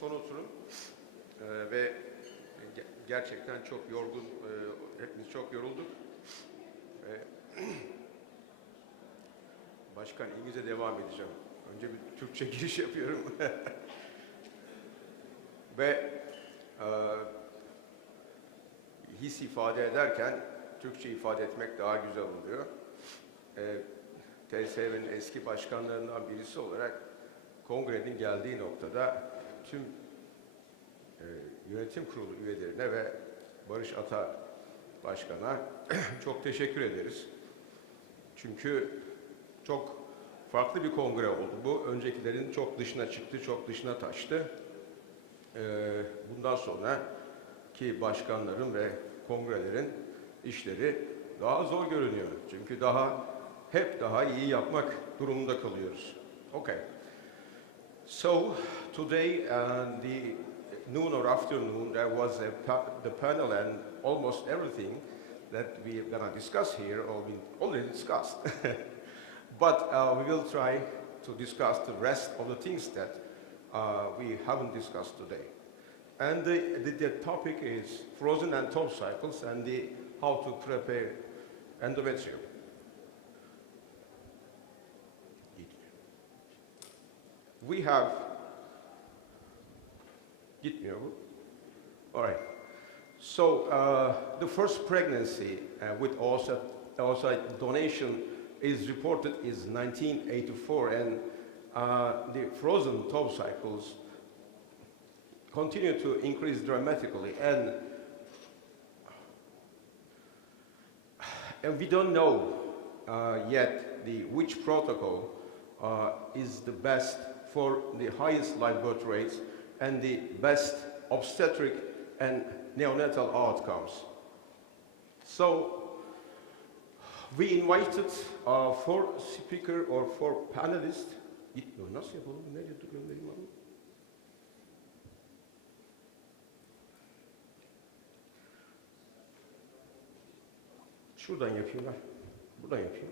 son oturum ve gerçekten çok yorgun, hepimiz çok yorulduk. Başkan, İngilizce devam edeceğim. Önce bir Türkçe giriş yapıyorum. Ve his ifade ederken Türkçe ifade etmek daha güzel oluyor. TSRM'nin eski başkanlarından birisi olarak kongrenin geldiği noktada tüm yönetim kurulu üyelerine ve Barış Ata Başkan'a çok teşekkür ederiz. Çünkü çok farklı bir kongre oldu bu. Öncekilerin çok dışına çıktı, çok dışına taştı. Bundan sonra ki başkanların ve kongrelerin işleri daha zor görünüyor. Çünkü hep daha iyi yapmak durumunda kalıyoruz. Okay. So today, the noon or afternoon, there was the panel and almost everything that we are going to discuss here, or we already discussed. But we will try to discuss the rest of the things that we haven't discussed today. And the topic is frozen and top cycles and how to prepare endometrium. We have, gitmiyor bu. All right. So the first pregnancy with oocyte donation is reported is 1984, and the frozen top cycles continue to increase dramatically, and we don't know yet which protocol is the best for the highest live birth rates and the best obstetric and neonatal outcomes. So we invited 4 speakers or 4 panelists. Gitmiyor. Nasıl yapalım? Nereye göndereyim abi? Şuradan yapayım ben. Buradan yapayım.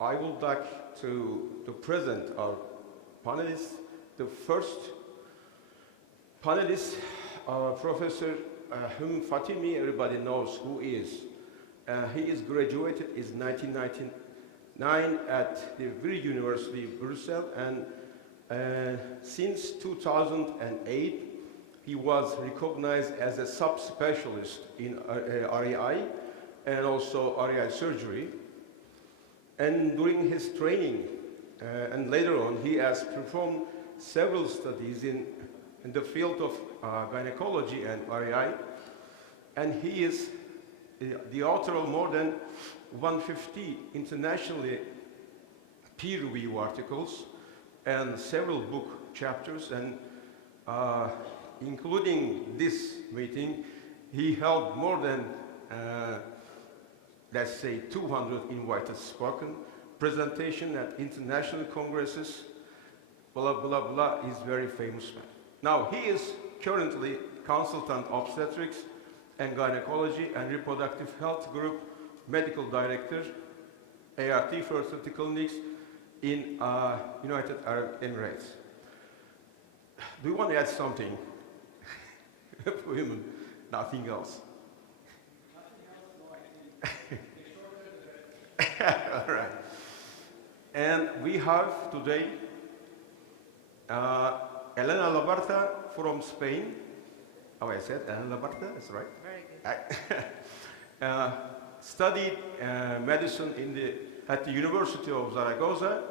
I would like to present our panelists. The first panelist, Professor Fatemi, everybody knows who is. He is graduated in 1999 at the EMBRİYO University of Brussels, and since 2008 he was recognized as a subspecialist in REI and also REI surgery. And during his training, and later on, he has performed several studies in the field of gynecology and REI, and he is the author of more than 150 internationally peer-reviewed articles and several book chapters, and including this meeting, he held more than let's say 200 invited spoken presentation at international congresses, blah, blah, blah. He's very famous man. Now, he is currently consultant obstetrics and gynecology and reproductive health group medical director, ART fertility clinics in United Arab Emirates. Do you want to add something? For him, nothing else. All right. And we have today Elena Labarta from Spain. Oh, I said Elena Labarta, that's right. Very good. Studied medicine at the University of Zaragoza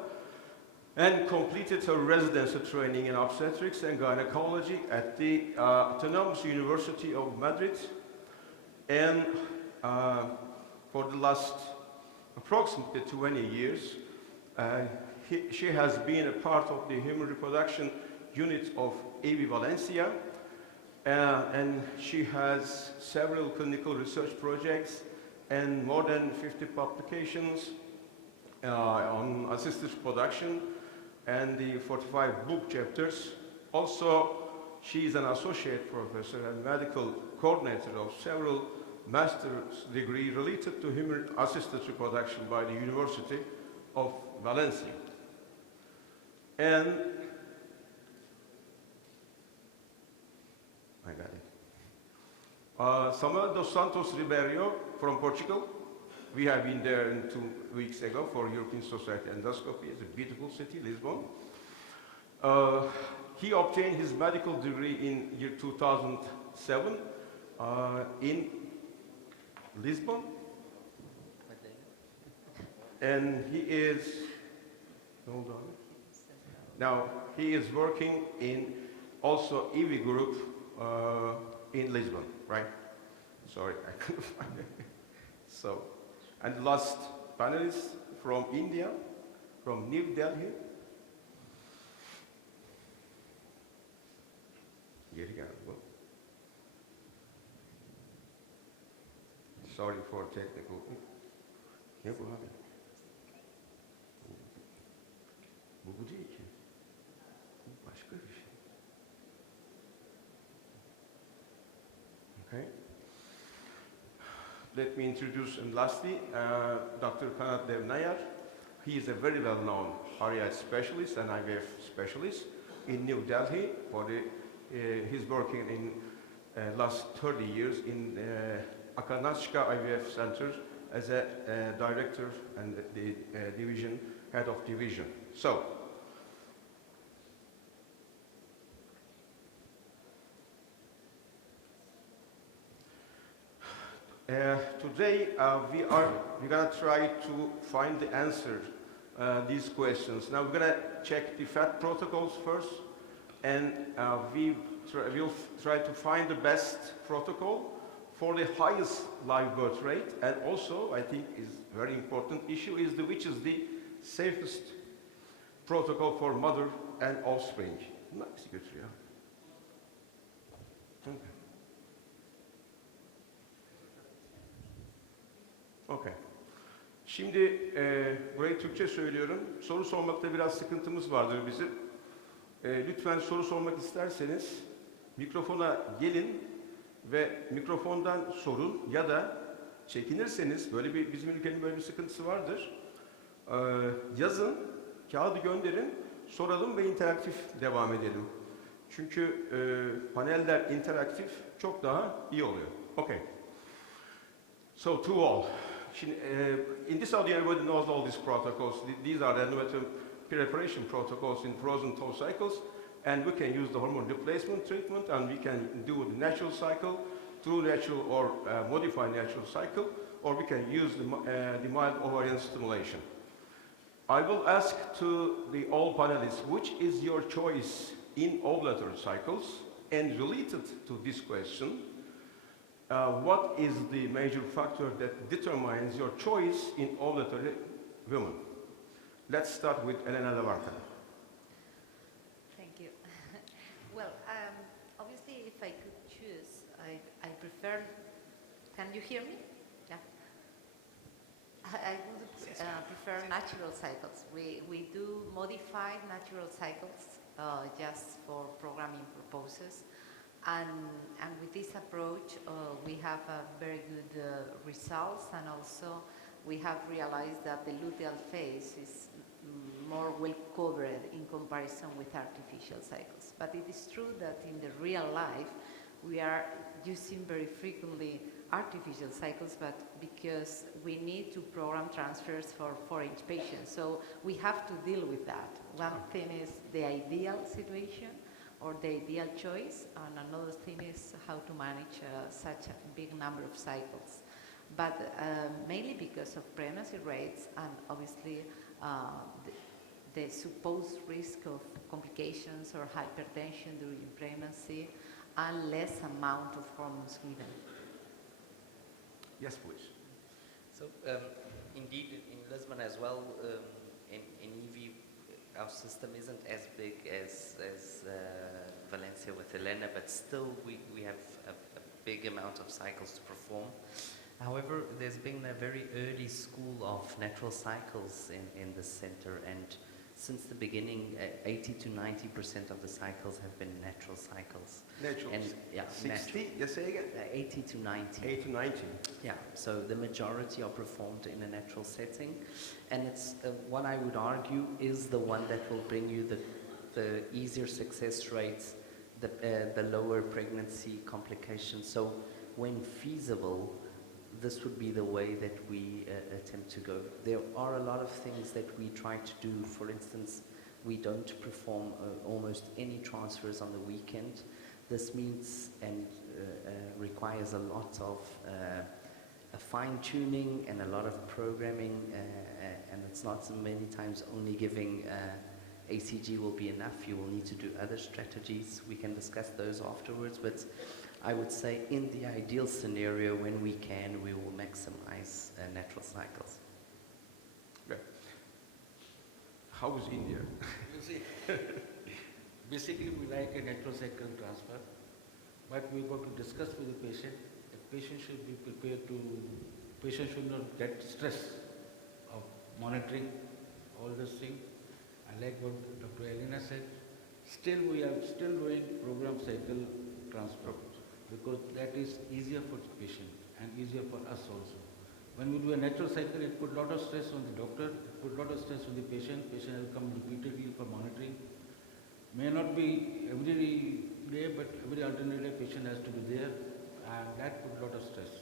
and completed her residency training in obstetrics and gynecology at the Autonomous University of Madrid. And for the last approximately 20 years, she has been a part of the human reproduction unit of AB Valencia, and she has several clinical research projects and more than 50 publications on assisted reproduction and the 45 book chapters. Also, she is an associate professor and medical coordinator of several master's degree related to human-assisted reproduction by the University of Valencia. And Samuel dos Santos Ribeiro from Portugal. We have been there 2 weeks ago for European Society Endoscopy. It's a beautiful city, Lisbon. He obtained his medical degree in year 2007 in Lisbon. And he is, hold on. Now, he is working in also EV group in Lisbon, right? Sorry, I couldn't find it. So, and last panelist from India, from New Delhi. Geri geldi bu. Sorry for technical. Ne bu abi? Bu değil ki. Bu başka bir şey. Okay. Let me introduce, and lastly, Dr. Kanad Dev Nayar. He is a very well-known REI specialist and IVF specialist in New Delhi. He's working in last 30 years in Akanashka IVF Center as a director and the division head of division. So, today we're gonna try to find the answer these questions. Now we're gonna check the FAT protocols first, and we'll try to find the best protocol for the highest live birth rate, and also I think is very important issue is which is the safest protocol for mother and offspring. Nasıl götürüyor? Okay. Şimdi burayı Türkçe söylüyorum. Soru sormakta biraz sıkıntımız vardır bizim. Lütfen soru sormak isterseniz mikrofona gelin ve mikrofondan sorun ya da çekinirseniz, bizim ülkenin böyle bir sıkıntısı vardır. Yazın, kağıdı gönderin, soralım ve interaktif devam edelim. Çünkü paneller interaktif çok daha iyi oluyor. Okay. So to all. In this audio, everybody knows all these protocols. These are the endometrial preparation protocols in frozen toe cycles, and we can use the hormone replacement treatment, and we can do the natural cycle, true natural or modified natural cycle, or we can use the mild ovarian stimulation. I will ask to all panelists, which is your choice in ovulatory cycles? And related to this question, what is the major factor that determines your choice in ovulatory women? Let's start with Elena Labarta. Thank you. Well, obviously, if I could choose, I prefer. Can you hear me? Yeah. I would prefer natural cycles. We do modified natural cycles just for programming purposes. And with this approach, we have very good results, and also we have realized that the luteal phase is more well covered in comparison with artificial cycles. But it is true that in the real life, we are using very frequently artificial cycles, but because we need to program transfers for 4-inch patients. So we have to deal with that. One thing is the ideal situation, or the ideal choice, and another thing is how to manage such a big number of cycles. But mainly because of pregnancy rates and obviously the supposed risk of complications or hypertension during pregnancy and less amount of hormones given. Yes, please. So indeed in Lisbon as well, in EV, our system isn't as big as Valencia with Elena, but still we have a big amount of cycles to perform. However, there's been a very early school of natural cycles in the center, and since the beginning, 80 to 90% of the cycles have been natural cycles. Natural? And, yeah, 60, you say again? 80 to 90. 80 to 90. Yeah, so the majority are performed in a natural setting, and it's what I would argue is the one that will bring you the easier success rates, the lower pregnancy complications. So when feasible, this would be the way that we attempt to go. There are a lot of things that we try to do. For instance, we don't perform almost any transfers on the weekend. This means and requires a lot of fine-tuning and a lot of programming, and it's not so many times only giving ACG will be enough. You will need to do other strategies. We can discuss those afterwards, but I would say in the ideal scenario, when we can, we will maximize natural cycles. Okay. How is India? You see, basically we like a natural cycle transfer, but we got to discuss with the patient. The patient should be prepared to, patient should not get stress of monitoring all those things. And like what Dr. Elena said, still we are still doing program cycle transfer because that is easier for the patient and easier for us also. When we do a natural cycle, it put a lot of stress on the doctor, it put a lot of stress on the patient. Patient will come repeatedly for monitoring. May not be every day, but every alternate day patient has to be there, and that put a lot of stress.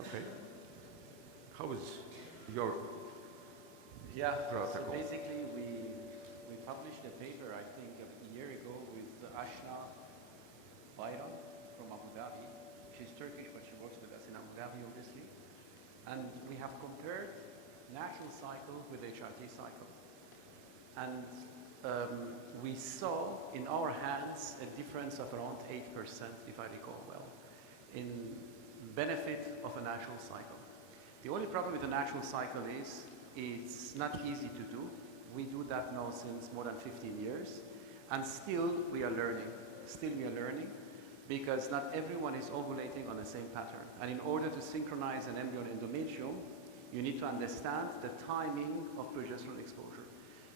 Okay. How is your Yeah, so protocol? basically we published a paper, I think, a year ago with Ashna Bayram from Abu Dhabi. She's Turkish, but she works with us in Abu Dhabi, obviously. And we have compared natural cycle with HRT cycle. And we saw in our hands a difference of around 8%, if I recall well, in benefit of a natural cycle. The only problem with the natural cycle is it's not easy to do. We do that now since more than 15 years, and still we are learning. Still we are learning, because not everyone is ovulating on the same pattern. And in order to synchronize an embryo and endometrium, you need to understand the timing of progesterone exposure.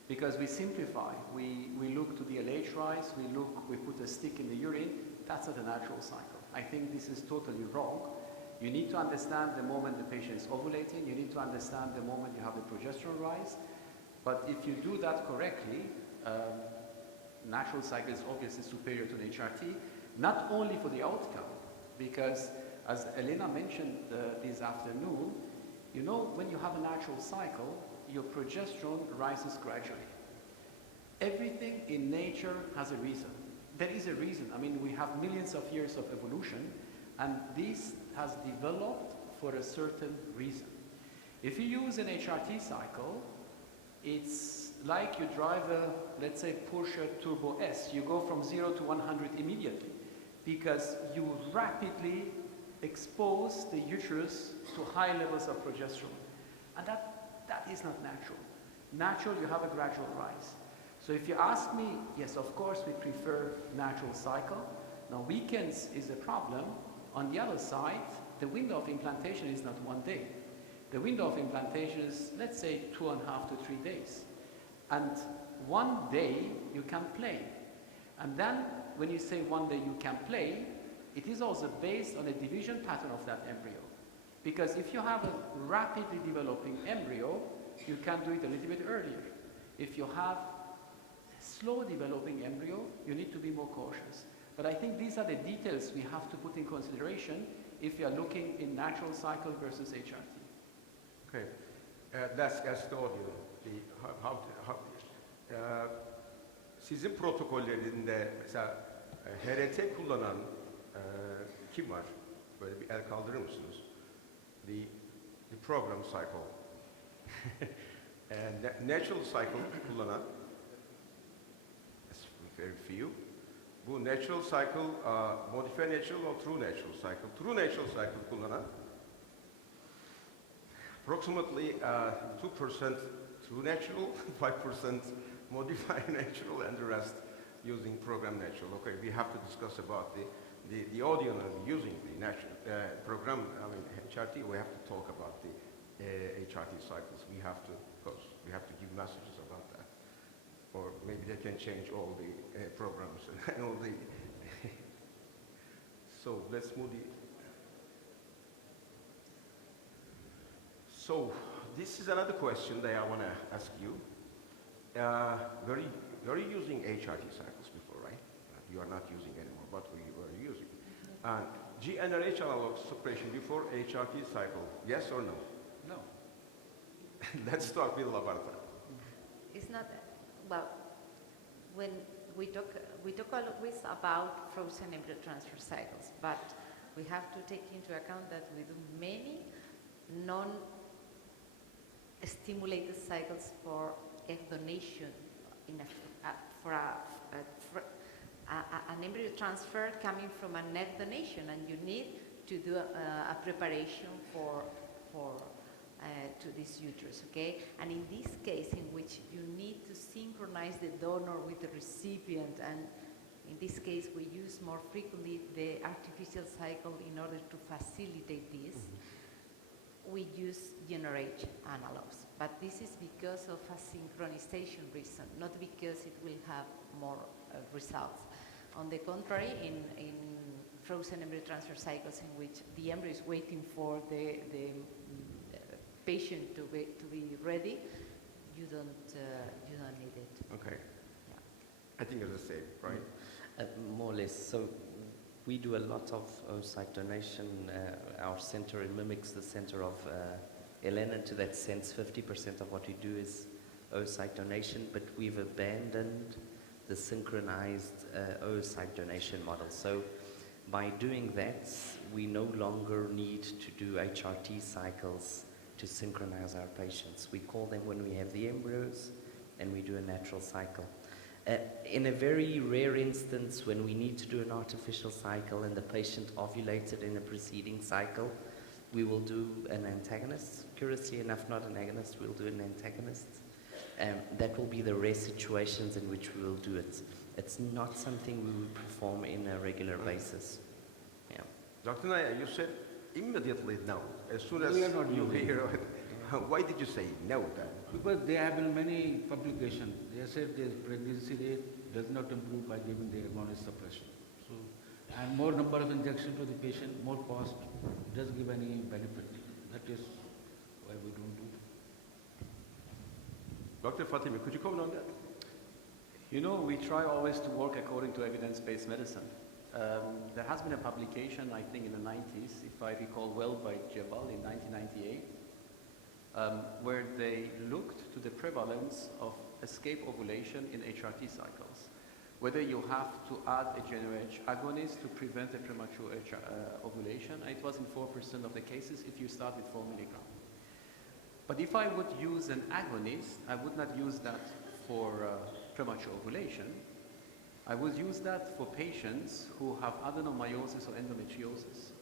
Because we simplify, we look to the LH rise, we put a stick in the urine, that's not a natural cycle. I think this is totally wrong. You need to understand the moment the patient is ovulating, you need to understand the moment you have the progesterone rise. But if you do that correctly, natural cycle is obviously superior to the HRT, not only for the outcome, because as Elena mentioned this afternoon, you know, when you have a natural cycle, your progesterone rises gradually. Everything in nature has a reason. There is a reason. I mean, we have millions of years of evolution, and this has developed for a certain reason. If you use an HRT cycle, it's like you drive a, let's say, Porsche Turbo S. You go from 0 to 100 immediately, because you rapidly expose the uterus to high levels of progesterone. And that is not natural. Natural, you have a gradual rise. So if you ask me, yes, of course, we prefer natural cycle. Now, weekends is a problem. On the other side, the window of implantation is not 1 day. The window of implantation is, let's say, 2.5 to 3 days. And 1 day, you can play. And then, when you say 1 day you can play, it is also based on a division pattern of that embryo. Because if you have a rapidly developing embryo, you can do it a little bit earlier. If you have a slow developing embryo, you need to be more cautious. But I think these are the details we have to put in consideration if you are looking in natural cycle versus HRT. Okay. Let's ask the audio. Sizin protokollerinde mesela HRT kullanan kim var? Böyle bir el kaldırır mısınız? The program cycle. And natural cycle kullanan, very few. Bu natural cycle, modified natural or true natural cycle? True natural cycle kullanan, approximately 2% true natural, 5% modified natural, and the rest using program natural. Okay, we have to discuss about the audience using the natural program, I mean HRT. We have to talk about the HRT cycles. We have to, because we have to give messages about that. Or maybe they can change all the programs and all the. So let's move the. So this is another question that I want to ask you. Were you using HRT cycles before, right? You are not using anymore, but we were using. And GnRH analog suppression before HRT cycle, yes or no? No. Let's start with Labarta. It's not, well, when we talk always about frozen embryo transfer cycles, but we have to take into account that we do many non-stimulated cycles for egg donation for an embryo transfer coming from an egg donation, and you need to do a preparation to this uterus, okay? And in this case, in which you need to synchronize the donor with the recipient, and in this case, we use more frequently the artificial cycle in order to facilitate this. We use GnRH analogs, but this is because of a synchronization reason, not because it will have more results. On the contrary, in frozen embryo transfer cycles in which the embryo is waiting for the patient to be ready, you don't need it. Okay. Yeah. I think it's the same, right? More or less. So we do a lot of oocyte donation. Our center mimics the center of Elena to that sense. 50% of what we do is oocyte donation, but we've abandoned the synchronized oocyte donation model. So by doing that, we no longer need to do HRT cycles to synchronize our patients. We call them when we have the embryos, and we do a natural cycle. In a very rare instance, when we need to do an artificial cycle and the patient ovulated in a preceding cycle, we will do an antagonist. Curiously enough, not an agonist, we'll do an antagonist. That will be the rare situations in which we will do it. It's not something we would perform in a regular basis. Yeah. Dr. Nayar, you said immediately no. As soon as We are not you using hear it. Why did you say no then? Because there have been many publications. They said the pregnancy rate does not improve by giving the immunosuppression. So, and more number of injections to the patient, more cost, does give any benefit. That is why we don't do. Dr. Fatemi, could you comment on that? You know, we try always to work according to evidence-based medicine. There has been a publication, I think in the 90s, if I recall well, by Jabal in 1998, where they looked to the prevalence of escape ovulation in HRT cycles. Whether you have to add a GnRH agonist to prevent a premature ovulation, and it was in 4% of the cases if you start with 4 milligram. But if I would use an agonist, I would not use that for premature ovulation. I would use that for patients who have adenomyosis or endometriosis.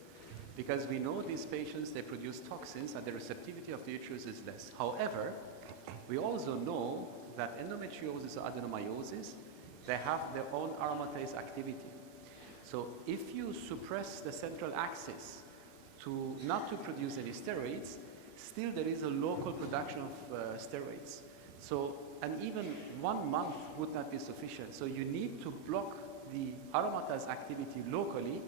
Because we know these patients, they produce toxins and the receptivity of the uterus is less. However, we also know that endometriosis or adenomyosis, they have their own aromatase activity. So if you suppress the central axis not to produce any steroids, still there is a local production of steroids. So, and even 1 month would not be sufficient. So you need to block the aromatase activity locally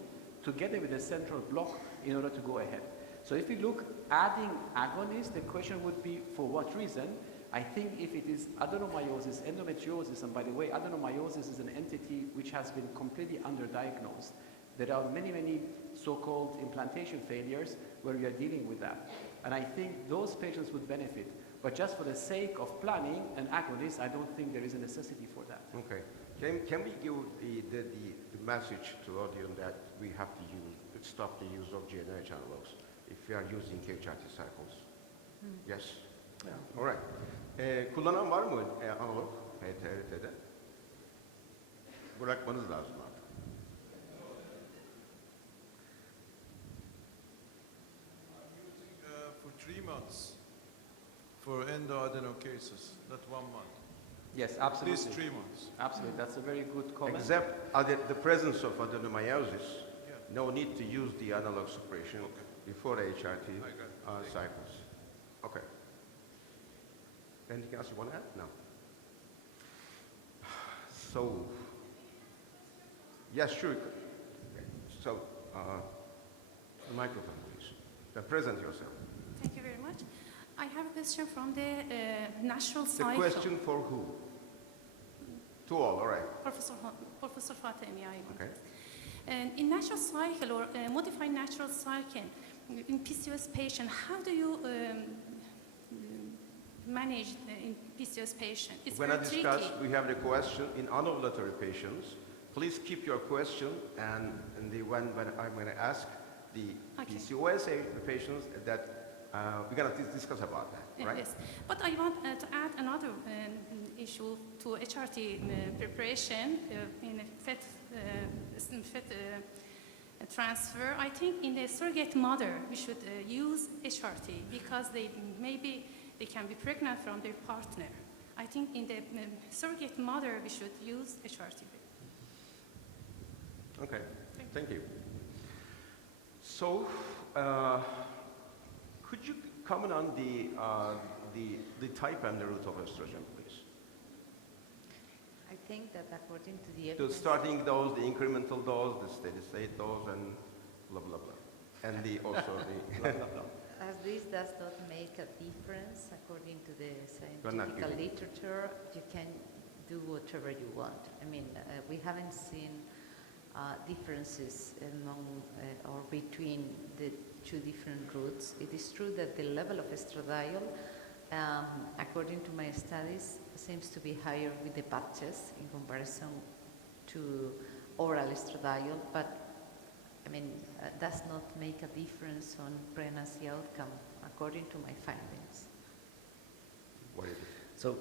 together with a central block in order to go ahead. So if you look adding agonists, the question would be for what reason? I think if it is adenomyosis, endometriosis, and by the way, adenomyosis is an entity which has been completely underdiagnosed. There are many, many so-called implantation failures where we are dealing with that. And I think those patients would benefit. But just for the sake of planning an agonist, I don't think there is a necessity for that. Okay. Can we give the message to the audience that we have to stop the use of GnRH analogs if we are using HRT cycles? Yes? Yeah. All right. Kullanan var mı analog HRT'de? Bırakmanız lazım artık. For 3 months for endoadeno cases, not 1 month. Yes, At absolutely. least 3 months. Absolutely, that's a very good comment. Except the presence of adenomyosis, Yeah. no need to use the analog suppression Okay. before HRT I got it. cycles. Okay. Anything else you want to add? No. So, yes, sure. Okay. So, the microphone, please. Present yourself. Thank you very much. I have a question from the natural The cycle. question for who? To all right. Professor Fatemi, I Okay. in natural cycle or modified natural cycle, in PCOS patient, how do you manage in PCOS patient? It's When I very discuss, tricky. we have the question in anovulatory patients. Please keep your question, and when I'm going to ask the Okay. PCOS patients that we're going to discuss about that, right? Yes, but I want to add another issue to HRT preparation in FET transfer. I think in the surrogate mother we should use HRT because maybe they can be pregnant from their partner. I think in the surrogate mother we should use HRT. Okay, thank you. So, could you comment on the type and the route of estrogen, please? I think that according to the The evidence, starting dose, the incremental dose, the steady state dose, and blah, blah, blah. And also the blah, blah, blah. as this does not make a difference according to the You're not scientific giving. literature, you can do whatever you want. I mean, we haven't seen differences among or between the two different routes. It is true that the level of estradiol, according to my studies, seems to be higher with the patches in comparison to oral estradiol, but I mean, does not make a difference on pregnancy outcome, according to my findings. What is it? So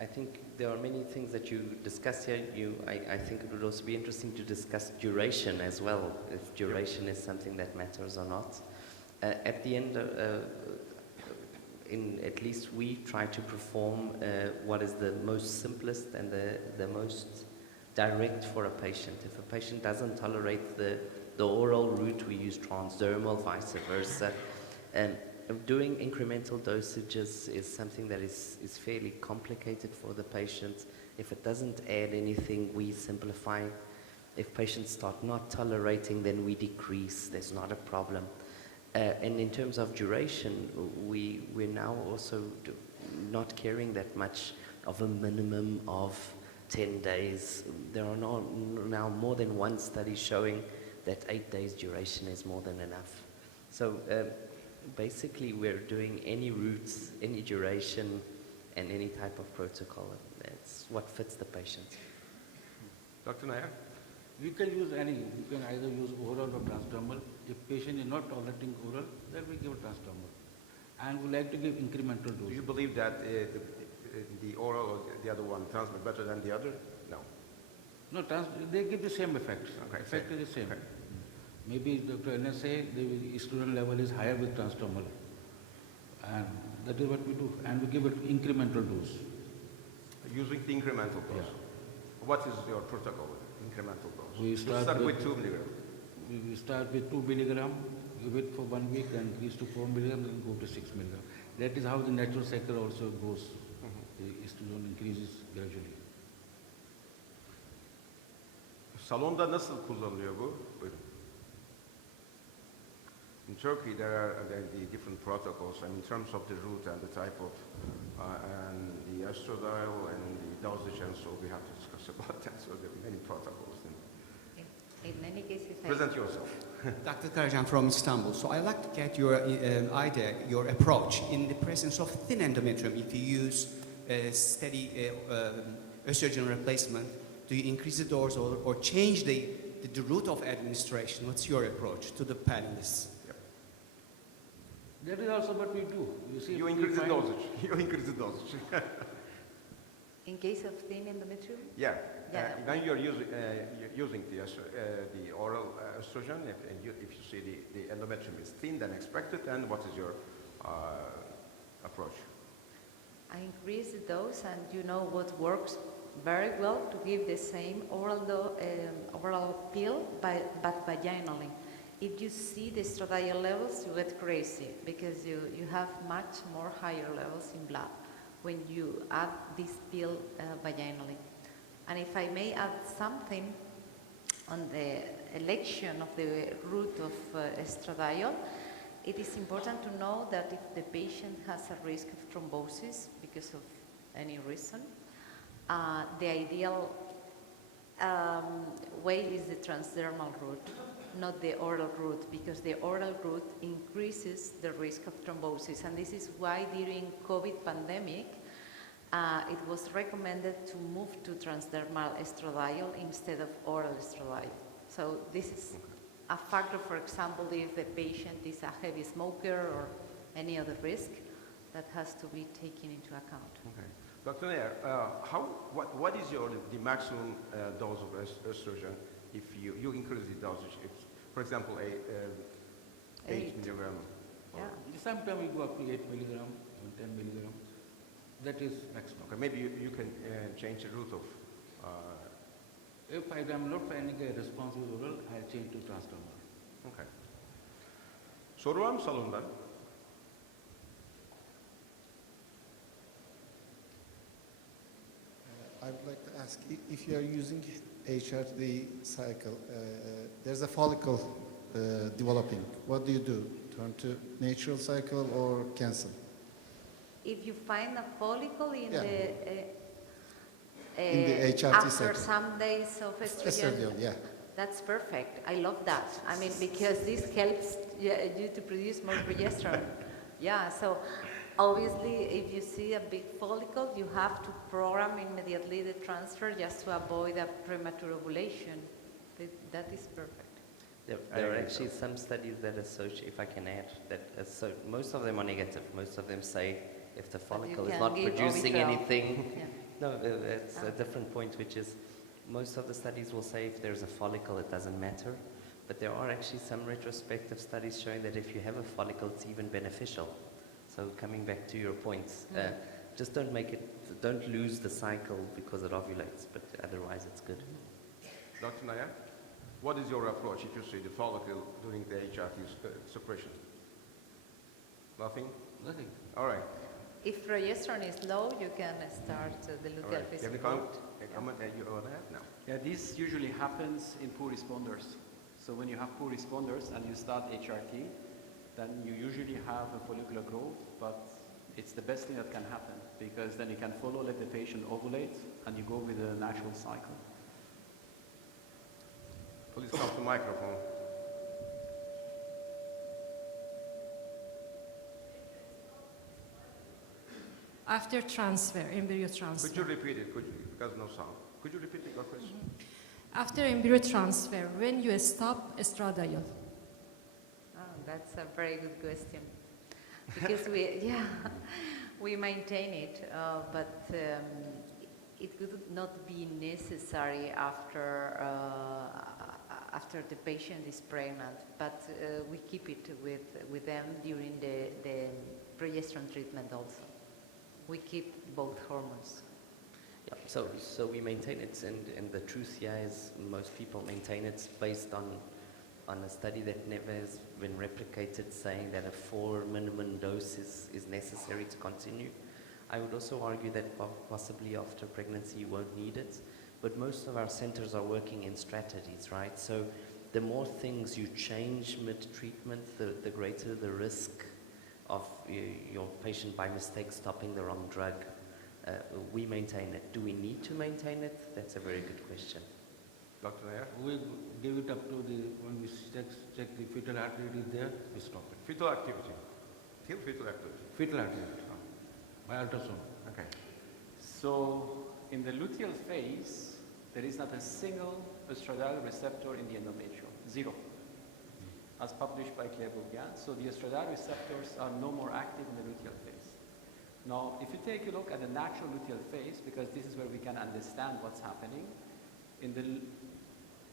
I think there are many things that you discuss here. I think it would also be interesting to discuss duration as well, if duration is something that matters or not. At the end, at least we try to perform what is the most simplest and the most direct for a patient. If a patient doesn't tolerate the oral route, we use transdermal, vice versa. Doing incremental dosages is something that is fairly complicated for the patient. If it doesn't add anything, we simplify. If patients start not tolerating, then we decrease. There's not a problem. And in terms of duration, we're now also not caring that much of a minimum of 10 days. There are now more than one study showing that 8 days duration is more than enough. So basically we're doing any routes, any duration, and any type of protocol. That's what fits the patient. Dr. Nayar? You can use any, you can either use oral or transdermal. If patient is not tolerating oral, then we give transdermal. And we like to give incremental Do dose. you believe that the oral or the other one transmit better than the other? No. No, they give the same effect. Okay, Effect same. is the same. Okay. Maybe Dr. Elena say the estrogen level is higher with transdermal. And that is what we do. And we give it incremental dose. Using the incremental dose. Yeah. What is your protocol with incremental dose? We You start with with 2 milligrams. We start with 2 milligram, give it for 1 week, then increase to 4 milligram, then go to 6 milligram. That is how the natural cycle also goes. The estrogen increases gradually. Salonda nasıl kullanılıyor bu? Buyurun. In Turkey, there are the different protocols, and in terms of the route and the type of, and the estradiol and the dosage, and so we have to discuss about that. So there are many protocols. In any case, if I Present yourself. Dr. Karacan from Istanbul. So I'd like to get your idea, your approach in the presence of thin endometrium. If you use steady estrogen replacement, do you increase the dose or change the route of administration? What's your approach to the panelists? That is also what we do. You see, You we increase the find- dosage. You increase the dosage. in case of thin endometrium, Yeah. Yeah. When you're using the oral estrogen, if you see the endometrium is thin than expected, then what is your approach? I increase the dose, and you know what works very well to give the same oral pill, but vaginally. If you see the estradiol levels, you get crazy because you have much more higher levels in blood when you add this pill vaginally. And if I may add something on the election of the route of estradiol, it is important to know that if the patient has a risk of thrombosis because of any reason, the ideal way is the transdermal route, not the oral route, because the oral route increases the risk of thrombosis. And this is why during COVID pandemic, it was recommended to move to transdermal estradiol instead of oral estradiol. So this is a factor, for example, if the patient is a heavy smoker or any other risk that has to be taken into account. Okay. Dr. Nayar, what is the maximum dose of estrogen if you increase the dosage? If, for example, 8 milligram. Yeah. Sometimes we go up to 8 milligram, 10 milligram. That is maximum. Okay, maybe you can change the route of. If I am not finding a response with oral, I change to transdermal. Okay. Soru var mı salonda? I would like to ask, if you are using HRT cycle, there's a follicle developing. What do you do? Turn to natural cycle or cancel? If you find a follicle in Yeah. in the HRT after cycle. some days of estrogen, Estradiol, yeah. that's perfect. I love that. I mean, because this helps you to produce more progesterone. Yeah, so obviously if you see a big follicle, you have to program immediately the transfer just to avoid a premature ovulation. That is perfect. There are actually some studies that associate, if I can add, that most of them are negative. Most of them say if the follicle is can not give producing Orbitrel. anything, Yeah. no, it's a different point, which is most of the studies will say if there's a follicle, it doesn't matter. But there are actually some retrospective studies showing that if you have a follicle, it's even beneficial. So coming back to your points, just don't lose the cycle because it ovulates, but otherwise it's good. Dr. Nayar, what is your approach if you see the follicle during the HRT suppression? Nothing? Nothing. All right. If progesterone is low, you can start the All luteal right. phase You have a comment that you want to add now? Yeah, this usually happens in poor responders. So when you have poor responders and you start HRT, then you usually have a follicular growth, but it's the best thing that can happen because then you can follow, let the patient ovulate, and you go with a natural cycle. Please come to the microphone. After transfer, embryo transfer. Could you repeat it? Because no sound. Could you repeat your question? After embryo transfer, when you stop estradiol? Oh, that's a very good question. Because we maintain it, but it would not be necessary after the patient is pregnant, but we keep it with them during the progesterone treatment also. We keep both hormones. Yeah, so we maintain it, and the truth here is most people maintain it based on a study that never has been replicated, saying that a 4 minimum dose is necessary to continue. I would also argue that possibly after pregnancy you won't need it, but most of our centers are working in strategies, right? So the more things you change mid-treatment, the greater the risk of your patient by mistake stopping the wrong drug. We maintain it. Do we need to maintain it? That's a very good question. Dr. Nayar? We give it up to when we check the fetal heart rate is there, we stop it. Fetal activity. Fetal activity. Fetal heart rate, by ultrasound. Okay. So in the luteal phase, there is not a single estradiol receptor in the endometrium, 0, as published by Claire Bourgain. So the estradiol receptors are no more active in the luteal phase. Now, if you take a look at the natural luteal phase, because this is where we can understand what's happening, in the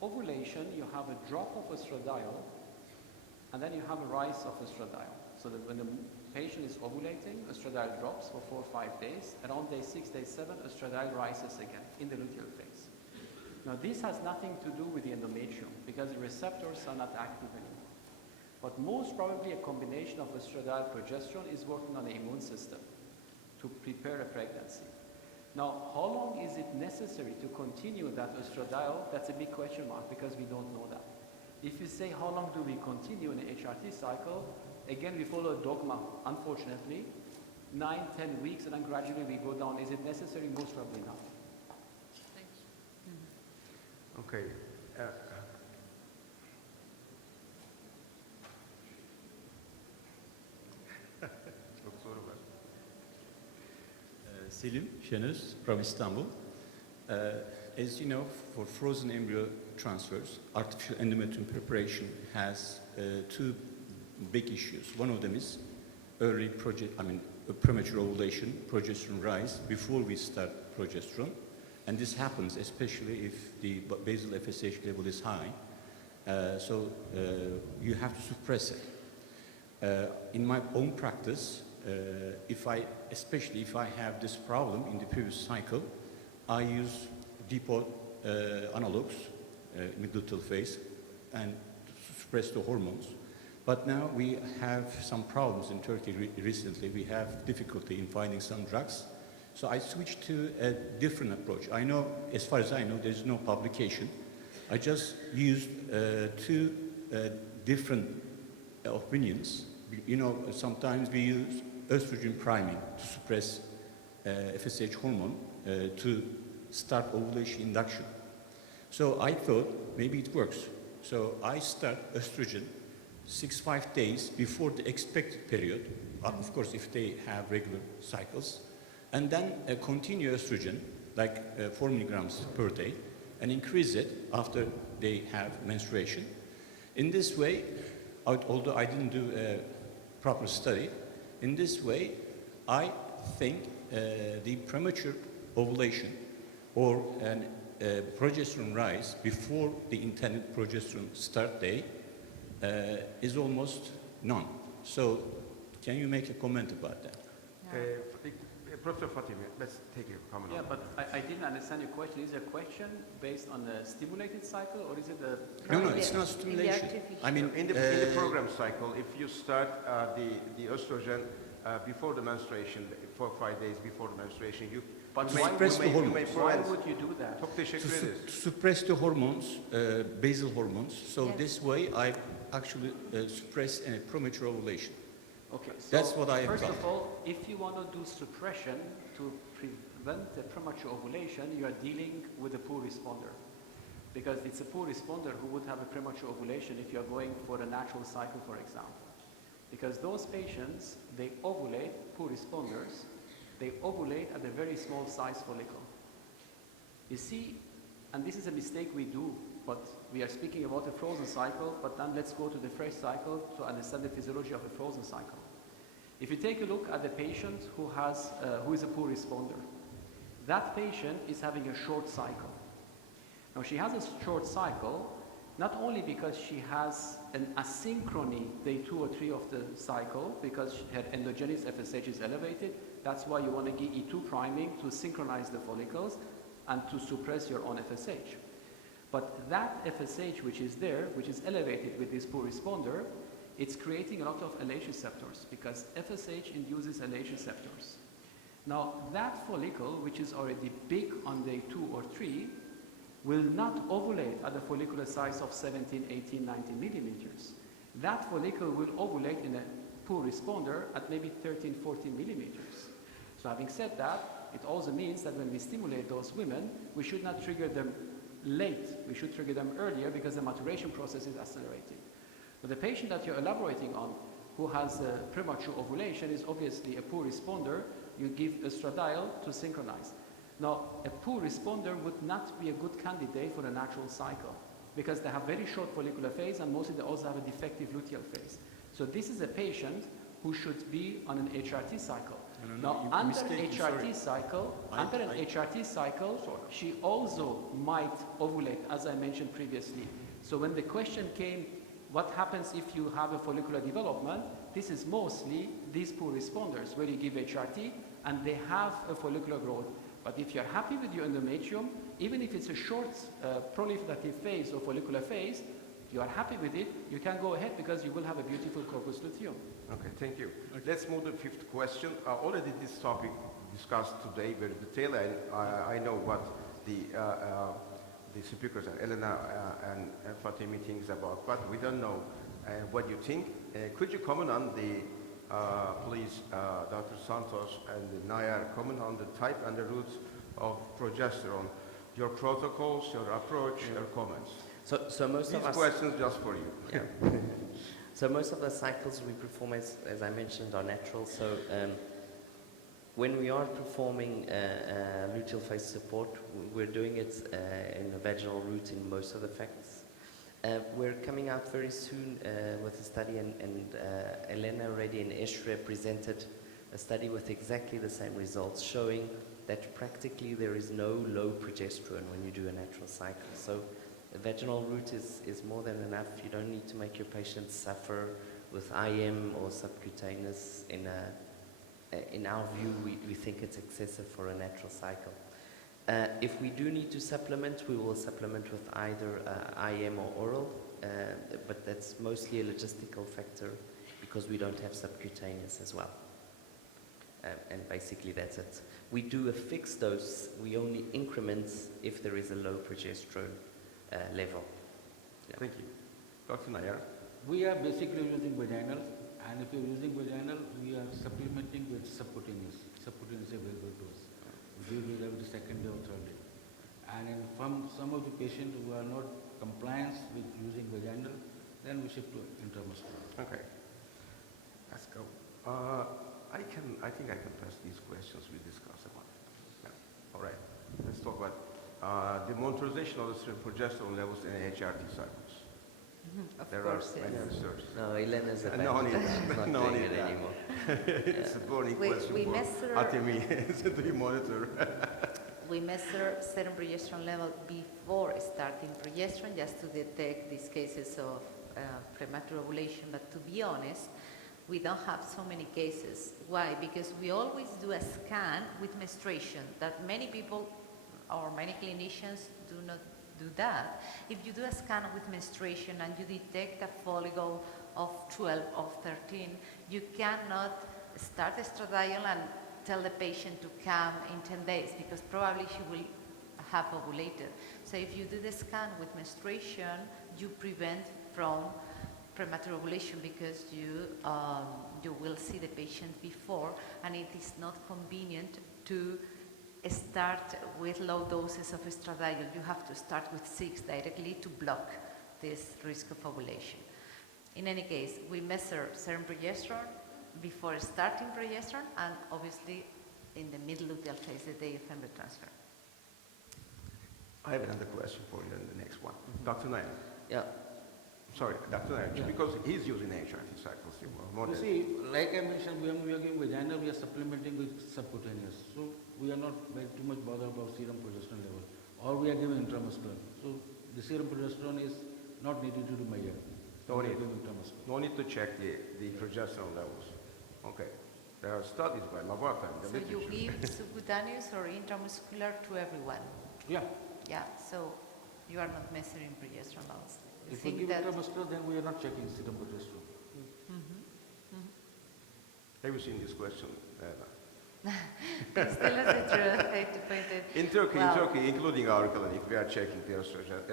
ovulation, you have a drop of estradiol, and then you have a rise of estradiol. So that when the patient is ovulating, estradiol drops for 4 or 5 days. Around day 6, day 7, estradiol rises again in the luteal phase. Now, this has nothing to do with the endometrium, because the receptors are not active anymore. But most probably a combination of estradiol progesterone is working on the immune system to prepare a pregnancy. Now, how long is it necessary to continue that estradiol? That's a big question mark because we don't know that. If you say how long do we continue in the HRT cycle, again we follow a dogma, unfortunately, 9, 10 weeks, and then gradually we go down. Is it necessary? Most probably not. Okay. Çok zor var. Selim Şenöz from Istanbul. As you know, for frozen embryo transfers, artificial endometrium preparation has two big issues. One of them is premature ovulation, progesterone rise before we start progesterone. And this happens especially if the basal FSH level is high. So you have to suppress it. In my own practice, especially if I have this problem in the previous cycle, I use depot analogs, mid-luteal phase, and to suppress the hormones. But now we have some problems in Turkey recently. We have difficulty in finding some drugs. So I switched to a different approach. I know, as far as I know, there's no publication. I just used two different opinions. You know, sometimes we use estrogen priming to suppress FSH hormone to start ovulation induction. So I thought maybe it works. So I start estrogen 6-5 days before the expected period, of course if they have regular cycles, and then continue estrogen like 4 milligrams per day and increase it after they have menstruation. In this way, although I didn't do a proper study, in this way I think the premature ovulation or progesterone rise before the intended progesterone start day is almost none. So can you make a comment about that? Professor Fatemi, let's take a comment. Yeah, but I didn't understand your question. Is your question based on the stimulated cycle, or is it a... No, it's not stimulation. I mean, in the program cycle, if you start the estrogen before the menstruation, 4 or 5 days before the menstruation, you suppress the hormones. Why would you do that? To suppress the hormones, basal hormones. So this way, I actually suppress a premature ovulation. Okay, so that's what I have first done. of all, if you want to do suppression to prevent the premature ovulation, you are dealing with a poor responder. Because it's a poor responder who would have a premature ovulation if you're going for a natural cycle, for example. Because those patients, they ovulate, poor responders, they ovulate at a very small size follicle. You see, and this is a mistake we do, but we are speaking about a frozen cycle, but then let's go to the fresh cycle to understand the physiology of a frozen cycle. If you take a look at the patient who is a poor responder, that patient is having a short cycle. Now she has a short cycle, not only because she has an asynchrony day 2 or 3 of the cycle, because her endogenous FSH is elevated. That's why you want to give E2 priming to synchronize the follicles and to suppress your own FSH. But that FSH which is there, which is elevated with this poor responder, it's creating a lot of LH receptors because FSH induces LH receptors. Now that follicle, which is already big on day 2 or 3, will not ovulate at a follicular size of 17, 18, 19 millimeters. That follicle will ovulate in a poor responder at maybe 13, 14 millimeters. So having said that, it also means that when we stimulate those women, we should not trigger them late. We should trigger them earlier because the maturation process is accelerating. But the patient that you're elaborating on, who has a premature ovulation, is obviously a poor responder. You give estradiol to synchronize. Now, a poor responder would not be a good candidate for a natural cycle because they have very short follicular phase and mostly they also have a defective luteal phase. So this is a patient who should be on an HRT cycle. Now, under an HRT cycle, she also might ovulate, as I mentioned previously. So when the question came, what happens if you have a follicular development? This is mostly these poor responders where you give HRT and they have a follicular growth. But if you're happy with your endometrium, even if it's a short proliferative phase or follicular phase, you are happy with it, you can go ahead because you will have a beautiful corpus luteum. Okay, thank you. Okay. Let's move to the 5th question. Already this topic discussed today very detailed. I know what the speakers, Elena and Fatemi, thinks about, but we don't know what you think. Could you comment on the, please, Dr. Santos and Nayar, comment on the type and the routes of progesterone your protocols, your approach, your comments. So most These of us... questions just for you. Yeah. So most of the cycles we perform, as I mentioned, are natural. So when we are performing luteal phase support, we're doing it in the vaginal route in most of the facts. We're coming out very soon with a study, and Elena already and Esre presented a study with exactly the same results, showing that practically there is no low progesterone when you do a natural cycle. So the vaginal route is more than enough. You don't need to make your patients suffer with IM or subcutaneous. In our view, we think it's excessive for a natural cycle. If we do need to supplement, we will supplement with either IM or oral, but that's mostly a logistical factor because we don't have subcutaneous as well. And basically that's it. We do a fixed dose. We only increment if there is a low progesterone level. Yeah. Thank you. Dr. Nayar? We are basically using vaginal, and if you're using vaginal, we are supplementing with subcutaneous. Subcutaneous is a very good dose. We will have the second day or third day. And in some of the patients who are not compliant with using vaginal, then we shift to intramuscular. Okay. Let's go. I think I can pass these questions we discussed about. Yeah. All right. Let's talk about the monitorization of the progesterone levels in HRT cycles. Of There course, are many research. No, Elena's a No need. not No doing need it that. anymore. It's a burning question we for measure- Fatemi. Do you monitor? We measure serum progesterone level before starting progesterone just to detect these cases of premature ovulation. But to be honest, we don't have so many cases. Why? Because we always do a scan with menstruation that many people or many clinicians do not do that. If you do a scan with menstruation and you detect a follicle of 12 or 13, you cannot start estradiol and tell the patient to come in 10 days because probably she will have ovulated. So if you do the scan with menstruation, you prevent from premature ovulation because you will see the patient before, and it is not convenient to start with low doses of estradiol. You have to start with 6 directly to block this risk of ovulation. In any case, we measure serum progesterone before starting progesterone and obviously in the mid-luteal phase, the day of embryo transfer. I have another question for you in the next one. Dr. Nayar. Yeah. Sorry, Dr. Nayar, Yeah. because he's using HRT cycles. More You than- see, like I mentioned, we are giving vaginal, we are supplementing with subcutaneous. So we are not very too much bothered about serum progesterone level. Or we are giving intramuscular. So the serum progesterone is not needed to measure. No We are need. giving intramuscular. No need to check the progesterone levels. Okay. There are studies by Labarta in the So you literature. give subcutaneous or intramuscular to everyone? Yeah. Yeah, so you are not measuring progesterone levels. You If we think give that intramuscular, then we are not checking serum progesterone. Have you seen this question? Please tell us the truth. I point it. In Turkey, Well, including our clinic, we are checking their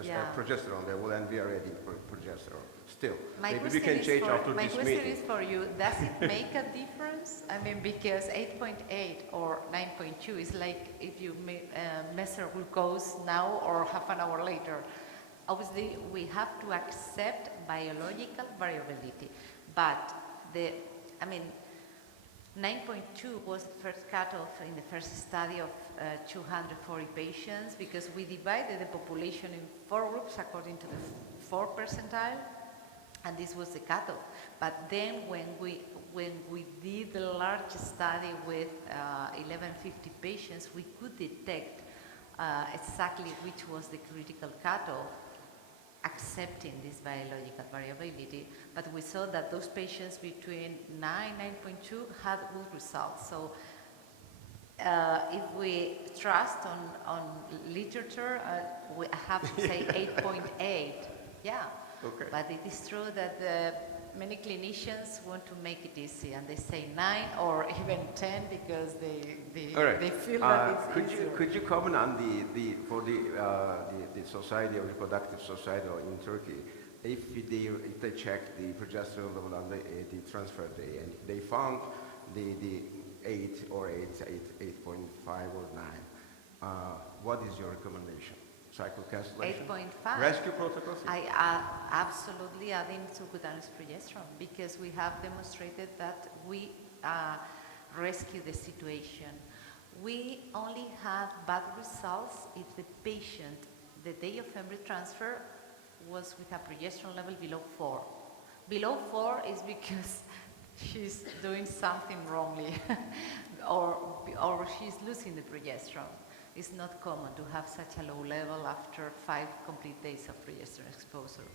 Yeah. progesterone level and we are adding progesterone. Still, My maybe we question can is change for- after my this question meeting. is for you. Does it make a difference? I mean, because 8.8 or 9.2 is like if you measure glucose now or half an hour later. Obviously, we have to accept biological variability, but 9.2 was the first cutoff in the first study of 240 patients because we divided the population in 4 groups according to the 4 percentile, and this was the cutoff. But then when we did the large study with 1150 patients, we could detect exactly which was the critical cutoff, accepting this biological variability, but we saw that those patients between 9.2 had good results. So if we trust on literature, we have to say 8.8, yeah. Okay. But it is true that many clinicians want to make it easy and they say 9 or even 10 because All right. they feel that it's could easier. you comment on the Society of Reproductive Society in Turkey, if they check the progesterone level on the transfer day and they found the 8 or 8.5 or 9, what is your recommendation? Cycle cancellation? 8.5. Rescue protocols? I absolutely adding subcutaneous progesterone because we have demonstrated that we rescue the situation. We only have bad results if the patient, the day of embryo transfer, was with a progesterone level below 4. Below 4 is because she's doing something wrongly or she's losing the progesterone. It's not common to have such a low level after 5 complete days of progesterone exposure.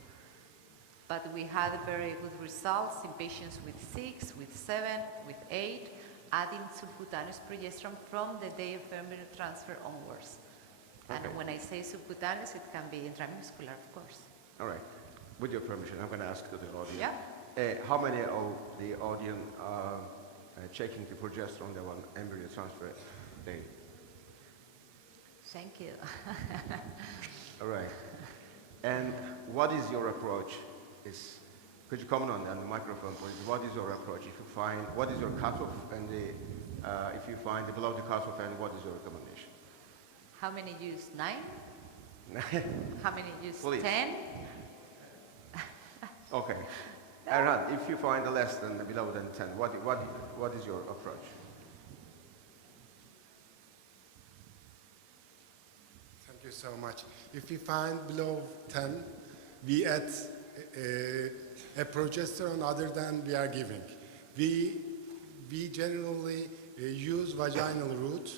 But we had very good results in patients with 6, with 7, with 8, adding subcutaneous progesterone from the day of embryo transfer onwards. Okay. And when I say subcutaneous, it can be intramuscular, of course. All right. With your permission, I'm going to ask to the audience. Yeah. How many of the audience are checking the progesterone level on embryo transfer day? Thank you. All right. And what is your approach? Could you comment on the microphone, please? What is your approach? If you find, what is your cutoff, and if you find below the cutoff, and what is your recommendation? How many use 9? How many use Please. 10? Okay. Erhan, if you find less than below than 10, what is your approach? Thank you so much. If we find below 10, we add a progesterone other than we are giving. We generally use vaginal route,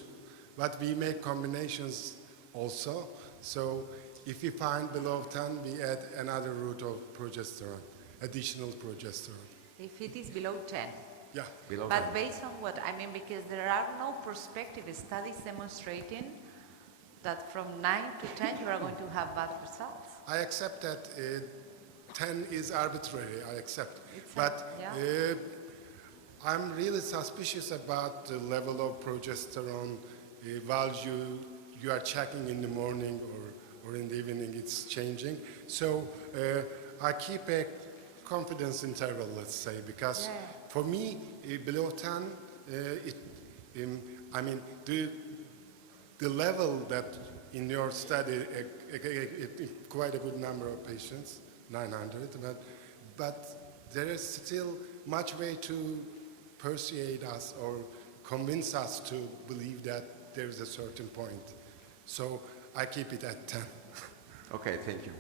but we make combinations also. So if we find below 10, we add another route of progesterone, additional progesterone. If it is below 10. Yeah. Below But 10. based on what? I mean, because there are no prospective studies demonstrating that from 9 to 10 you are going to have bad results. I accept that 10 is arbitrary, I accept. It's But yeah. I'm really suspicious about the level of progesterone while you are checking in the morning or in the evening, it's changing. So I keep a confidence interval, let's say, because for me, below 10, I mean, the level that in your study, quite a good number of patients, 900, but there is still much way to persuade us or convince us to believe that there is a certain point. So I keep it at 10. Okay, thank you.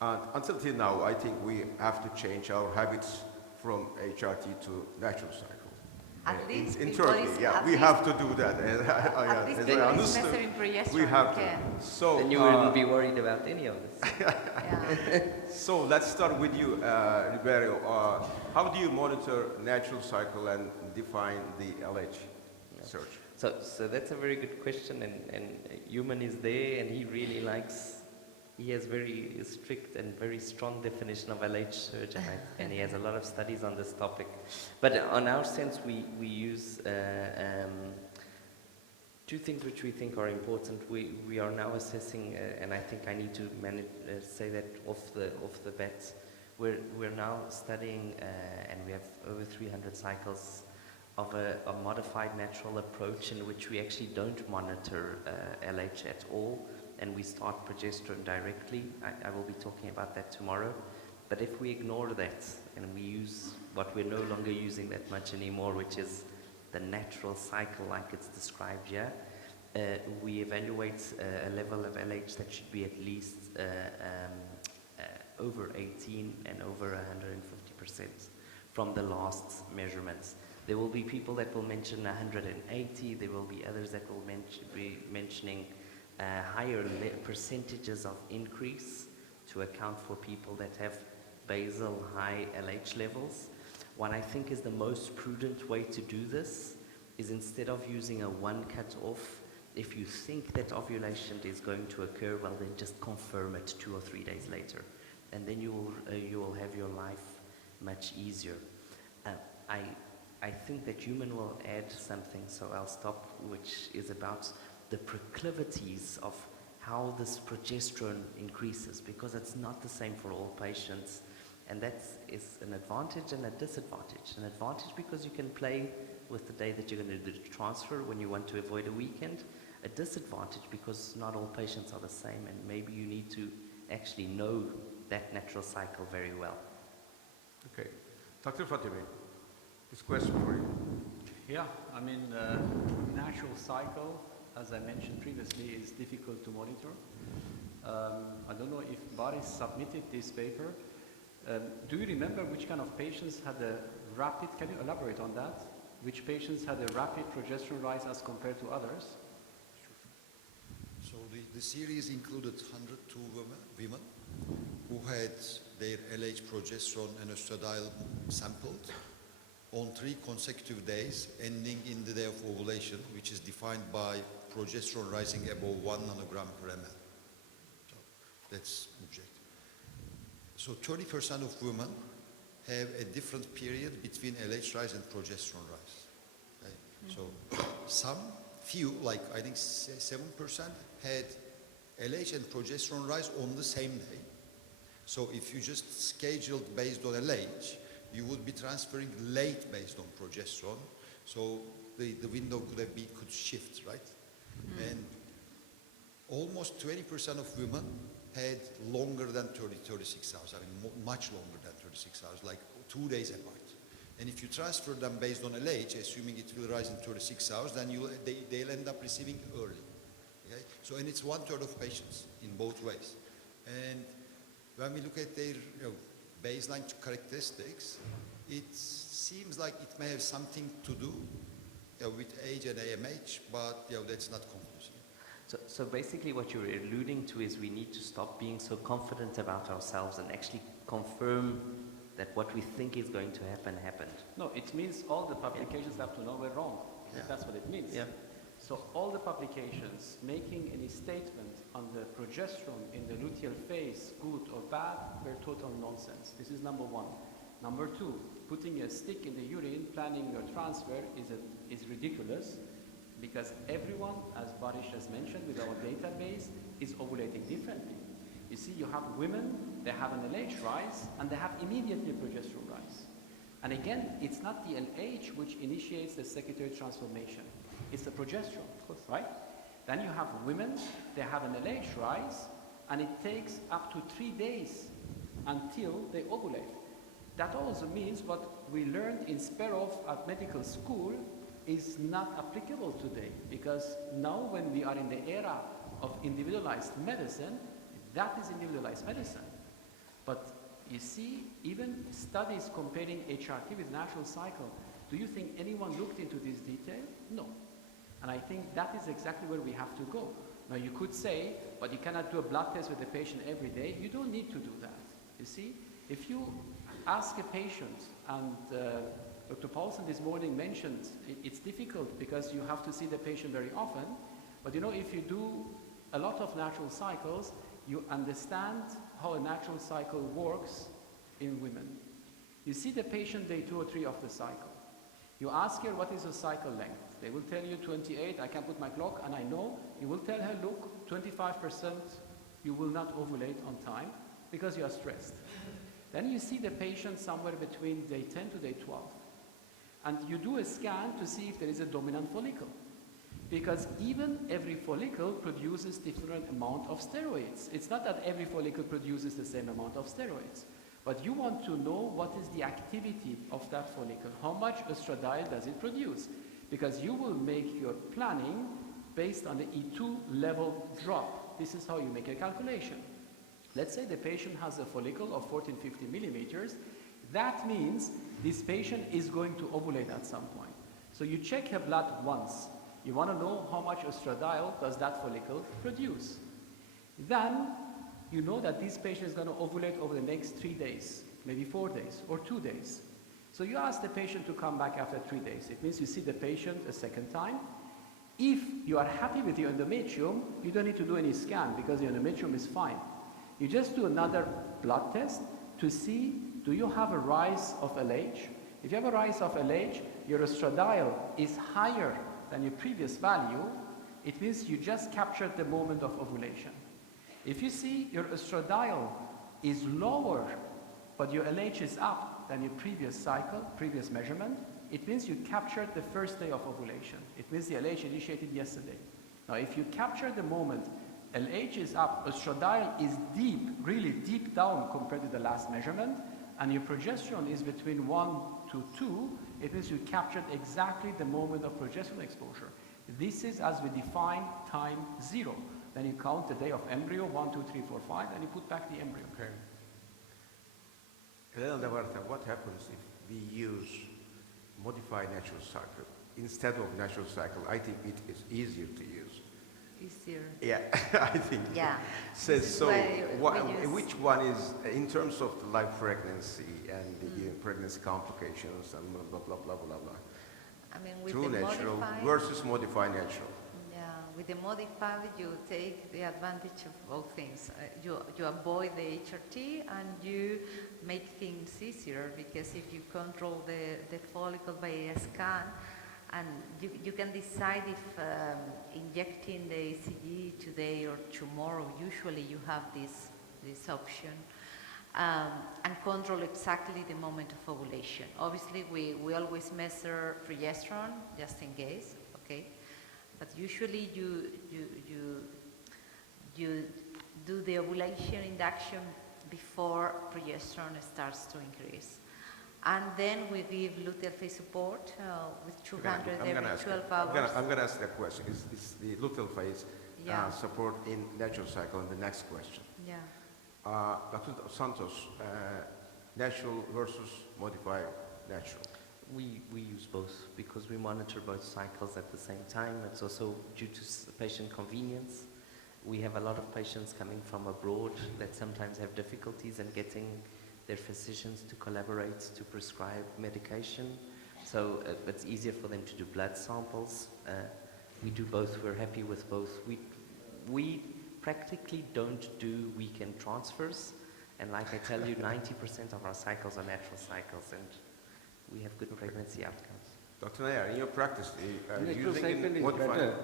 Until now, I think we have to change our habits from HRT to natural cycle. At least in before Turkey, it's- yeah, at we least- have to do that. At least as people I is understood, measuring progesterone. we have okay. to. So, Then you wouldn't be worried about any of this. Yeah. so let's start with you, Ribeiro. How do you monitor natural cycle and define the LH search? So that's a very good question, and Human is there, and he really likes. He has very strict and very strong definition of LH search, and he has a lot of studies on this topic. But on our sense, we use two things which we think are important. We are now assessing, and I think I need to say that off the bat. We're now studying, and we have over 300 cycles of a modified natural approach in which we actually don't monitor LH at all. And we start progesterone directly. I will be talking about that tomorrow. But if we ignore that and we use what we're no longer using that much anymore, which is the natural cycle like it's described here, we evaluate a level of LH that should be at least over 18 and over 150% from the last measurements. There will be people that will mention 180. There will be others that will be mentioning higher percentages of increase to account for people that have basal high LH levels. What I think is the most prudent way to do this is instead of using a one cut off, if you think that ovulation is going to occur, well then just confirm it 2 or 3 days later. And then you will have your life much easier. I think that Human will add something, so I'll stop, which is about the proclivities of how this progesterone increases, because it's not the same for all patients, and that is an advantage and a disadvantage. An advantage because you can play with the day that you're going to do the transfer when you want to avoid a weekend. a disadvantage because not all patients are the same, and maybe you need to actually know that natural cycle very well. Okay. Dr. Fatemi, this question for you. Yeah, I mean, natural cycle, as I mentioned previously, is difficult to monitor. I don't know if Boris submitted this paper. Do you remember which kind of patients had a rapid, can you elaborate on that? Which patients had a rapid progesterone rise as compared to others? So the series included 102 women who had their LH progesterone and estradiol sampled on 3 consecutive days, ending in the day of ovulation, which is defined by progesterone rising above 1 nanogram per ml. So that's objective. So 30% of women have a different period between LH rise and progesterone rise. Okay? So some, few, like I think 7% had LH and progesterone rise on the same day. So if you just scheduled based on LH, you would be transferring late based on progesterone. So the window could shift, right? And almost 20% of women had longer than 36 hours. I mean, much longer than 36 hours, like 2 days apart. And if you transfer them based on LH, assuming it will rise in 36 hours, then they'll end up receiving early. Okay? So, and it's 1/3 of patients in both ways. And when we look at their baseline characteristics, it seems like it may have something to do with age and AMH, but that's not conclusive. So basically what you're alluding to is we need to stop being so confident about ourselves and actually confirm that what we think is going to happen happened. No, it means all the publications have to know we're wrong. Yeah. That's what it means. Yeah. So all the publications making any statement on the progesterone in the luteal phase, good or bad, were total nonsense. This is number one. Number two, putting a stick in the urine, planning your transfer is ridiculous, because everyone, as Boris has mentioned with our database, is ovulating differently. You see, you have women, they have an LH rise, and they have immediately progesterone rise. And again, it's not the LH which initiates the secretory transformation. It's the progesterone, right? Then you have women, they have an LH rise, and it takes up to 3 days until they ovulate. That also means what we learned in Sperov at medical school is not applicable today, because now when we are in the era of individualized medicine, that is individualized medicine. But you see, even studies comparing HRT with natural cycle, do you think anyone looked into this detail? No. And I think that is exactly where we have to go. Now you could say, but you cannot do a blood test with the patient every day. You don't need to do that. You see, if you ask a patient, and Dr. Paulson this morning mentioned it's difficult because you have to see the patient very often, but you know, if you do a lot of natural cycles, you understand how a natural cycle works in women. You see the patient day 2 or 3 of the cycle. You ask her, what is your cycle length? They will tell you 28, I can put my clock, and I know. You will tell her, look, 25% you will not ovulate on time because you are stressed. Then you see the patient somewhere between day 10 to day 12. And you do a scan to see if there is a dominant follicle. Because even every follicle produces different amount of steroids. It's not that every follicle produces the same amount of steroids. But you want to know what is the activity of that follicle. How much estradiol does it produce? Because you will make your planning based on the E2 level drop. This is how you make a calculation. Let's say the patient has a follicle of 1450 millimeters. That means this patient is going to ovulate at some point. So you check her blood once. You want to know how much estradiol does that follicle produce. Then you know that this patient is going to ovulate over the next 3 days, maybe 4 days or 2 days. So you ask the patient to come back after 3 days. It means you see the patient a second time. If you are happy with your endometrium, you don't need to do any scan because your endometrium is fine. You just do another blood test to see, do you have a rise of LH? If you have a rise of LH, your estradiol is higher than your previous value, it means you just captured the moment of ovulation. If you see your estradiol is lower, but your LH is up than your previous cycle, previous measurement, it means you captured the first day of ovulation. It means the LH initiated yesterday. Now, if you capture the moment, LH is up, estradiol is deep, really deep down compared to the last measurement, and your progesterone is between 1 to 2, it means you captured exactly the moment of progesterone exposure. This is as we define time 0. Then you count the day of embryo, 1, 2, 3, 4, 5, and you put back the embryo. Okay. Elena Labarta, what happens if we use modified natural cycle instead of natural cycle? I think it is easier to use. Easier. Yeah, I think. Yeah. So, use... which one is, in terms of the live pregnancy and the pregnancy complications and blah, blah, blah, blah, blah. I mean, with True the natural modified, versus modified natural. Yeah, with the modified, you take the advantage of both things. You avoid the HRT and you make things easier, because if you control the follicle by a scan, and you can decide if injecting the ECG today or tomorrow, usually you have this option, and control exactly the moment of ovulation. Obviously, we always measure progesterone, just in case, okay? But usually you do the ovulation induction before progesterone starts to increase. And then we give luteal phase support with 200 every 12 hours. I'm going to ask that question. Is the luteal phase support in natural cycle? And the next question. Yeah. Dr. Santos, natural versus modified natural. We use both because we monitor both cycles at the same time. It's also due to patient convenience. We have a lot of patients coming from abroad that sometimes have difficulties in getting their physicians to collaborate to prescribe medication. So it's easier for them to do blood samples. We do both. We're happy with both. We practically don't do weekend transfers. And like I tell you, 90% of our cycles are natural cycles, and we have good pregnancy outcomes. Dr. Nayar, in your practice, natural cycle is better.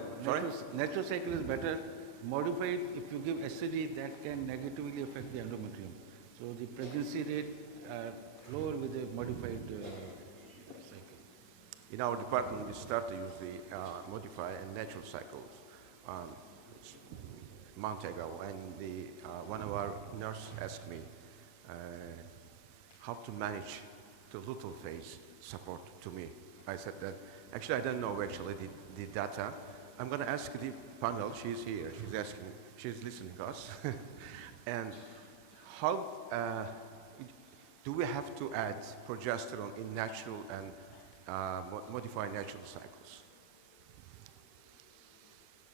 Natural cycle is better. Modified, if you give STD, that can negatively affect the endometrium. So the pregnancy rate lower with the modified cycle. In our department, we start to use the modified and natural cycles a month ago, and one of our nurses asked me how to manage the luteal phase support to me. I said that, actually I don't know actually the data. I'm going to ask the panel, she's here, she's listening to us. And how do we have to add progesterone in natural and modified natural cycles?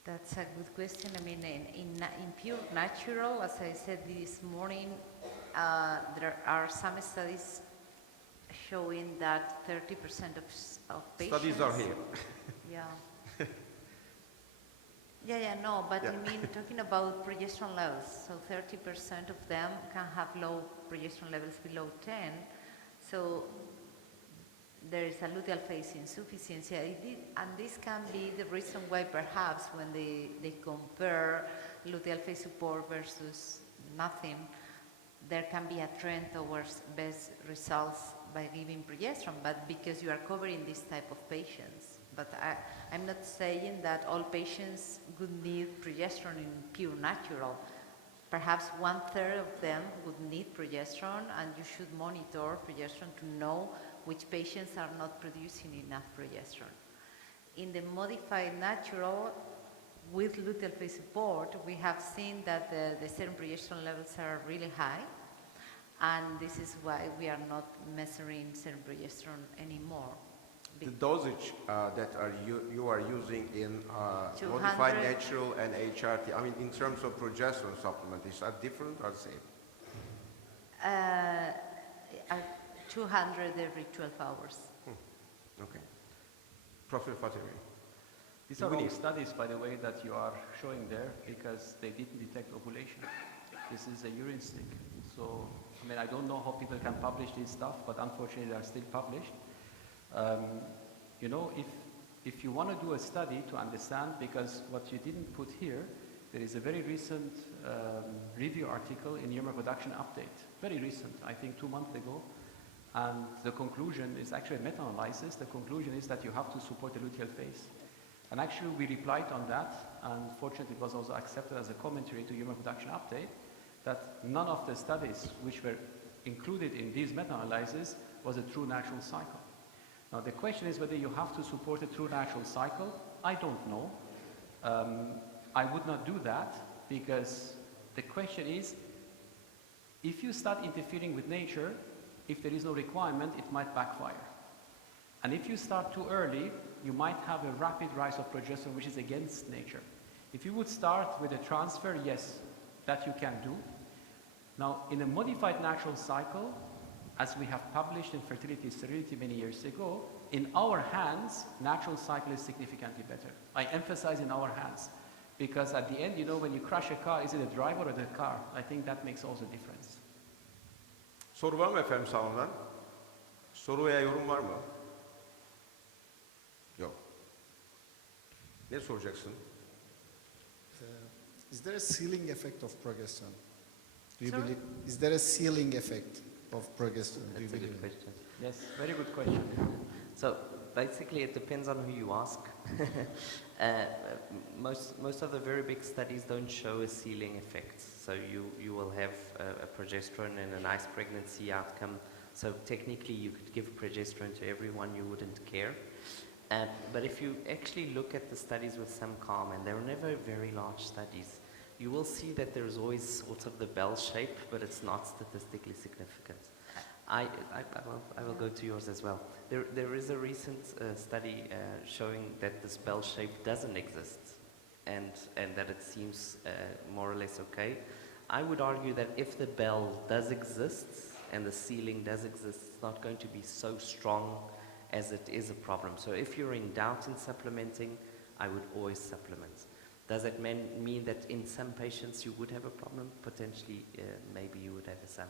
That's a good question. I mean, in pure natural, as I said this morning, there are some studies showing that 30% of patients... Studies are here. Yeah. No, but I mean, talking about progesterone levels, so 30% of them can have low progesterone levels below 10, so there is a luteal phase insufficiency, and this can be the reason why perhaps when they compare luteal phase support versus nothing, there can be a trend towards best results by giving progesterone, but because you are covering this type of patients. But I'm not saying that all patients would need progesterone in pure natural. Perhaps 1/3 of them would need progesterone, and you should monitor progesterone to know which patients are not producing enough progesterone. In the modified natural, with luteal phase support, we have seen that the serum progesterone levels are really high, and this is why we are not measuring serum progesterone anymore. The dosage that you are using in modified natural and HRT, I mean, in terms of progesterone supplement, is that different or the same? 200 every 12 hours. Okay. Professor Fatemi. These are all studies, by the way, that you are showing there because they didn't detect ovulation. This is a urine stick. So, I mean, I don't know how people can publish this stuff, but unfortunately they are still published. You know, if you want to do a study to understand, because what you didn't put here, there is a very recent review article in Your Reproduction Update, very recent, I think 2 months ago, and the conclusion is actually a meta-analysis. The conclusion is that you have to support the luteal phase. And actually we replied on that, and fortunately it was also accepted as a commentary to human production update, that none of the studies which were included in these meta-analyses was a true natural cycle. Now the question is whether you have to support a true natural cycle. I don't know. I would not do that, because the question is, if you start interfering with nature, if there is no requirement, it might backfire. And if you start too early, you might have a rapid rise of progesterone, which is against nature. If you would start with a transfer, yes, that you can do. Now, in a modified natural cycle, as we have published in Fertility Sterility many years ago, in our hands, natural cycle is significantly better. I emphasize in our hands, because at the end, you know, when you crash a car, is it the driver or the car? I think that makes also a difference. Soru var mı efendim salondan? Soru veya yorum var mı? Yok. Ne soracaksın? Is there a ceiling effect of progesterone? Do you Sorry? believe? Is there a ceiling effect of progesterone? Do you That's a believe? good question. Yes, very good question. So basically it depends on who you ask. Most of the very big studies don't show a ceiling effect. So you will have a progesterone and a nice pregnancy outcome. So technically you could give progesterone to everyone, you wouldn't care. But if you actually look at the studies with some calm, and they're never very large studies, you will see that there's always sort of the bell shape, but it's not statistically significant. I will go to yours as well. There is a recent study showing that this bell shape doesn't exist, and that it seems more or less okay. I would argue that if the bell does exist and the ceiling does exist, it's not going to be so strong as it is a problem. So if you're in doubt in supplementing, I would always supplement. Does that mean that in some patients you would have a problem? Potentially, maybe you would have some.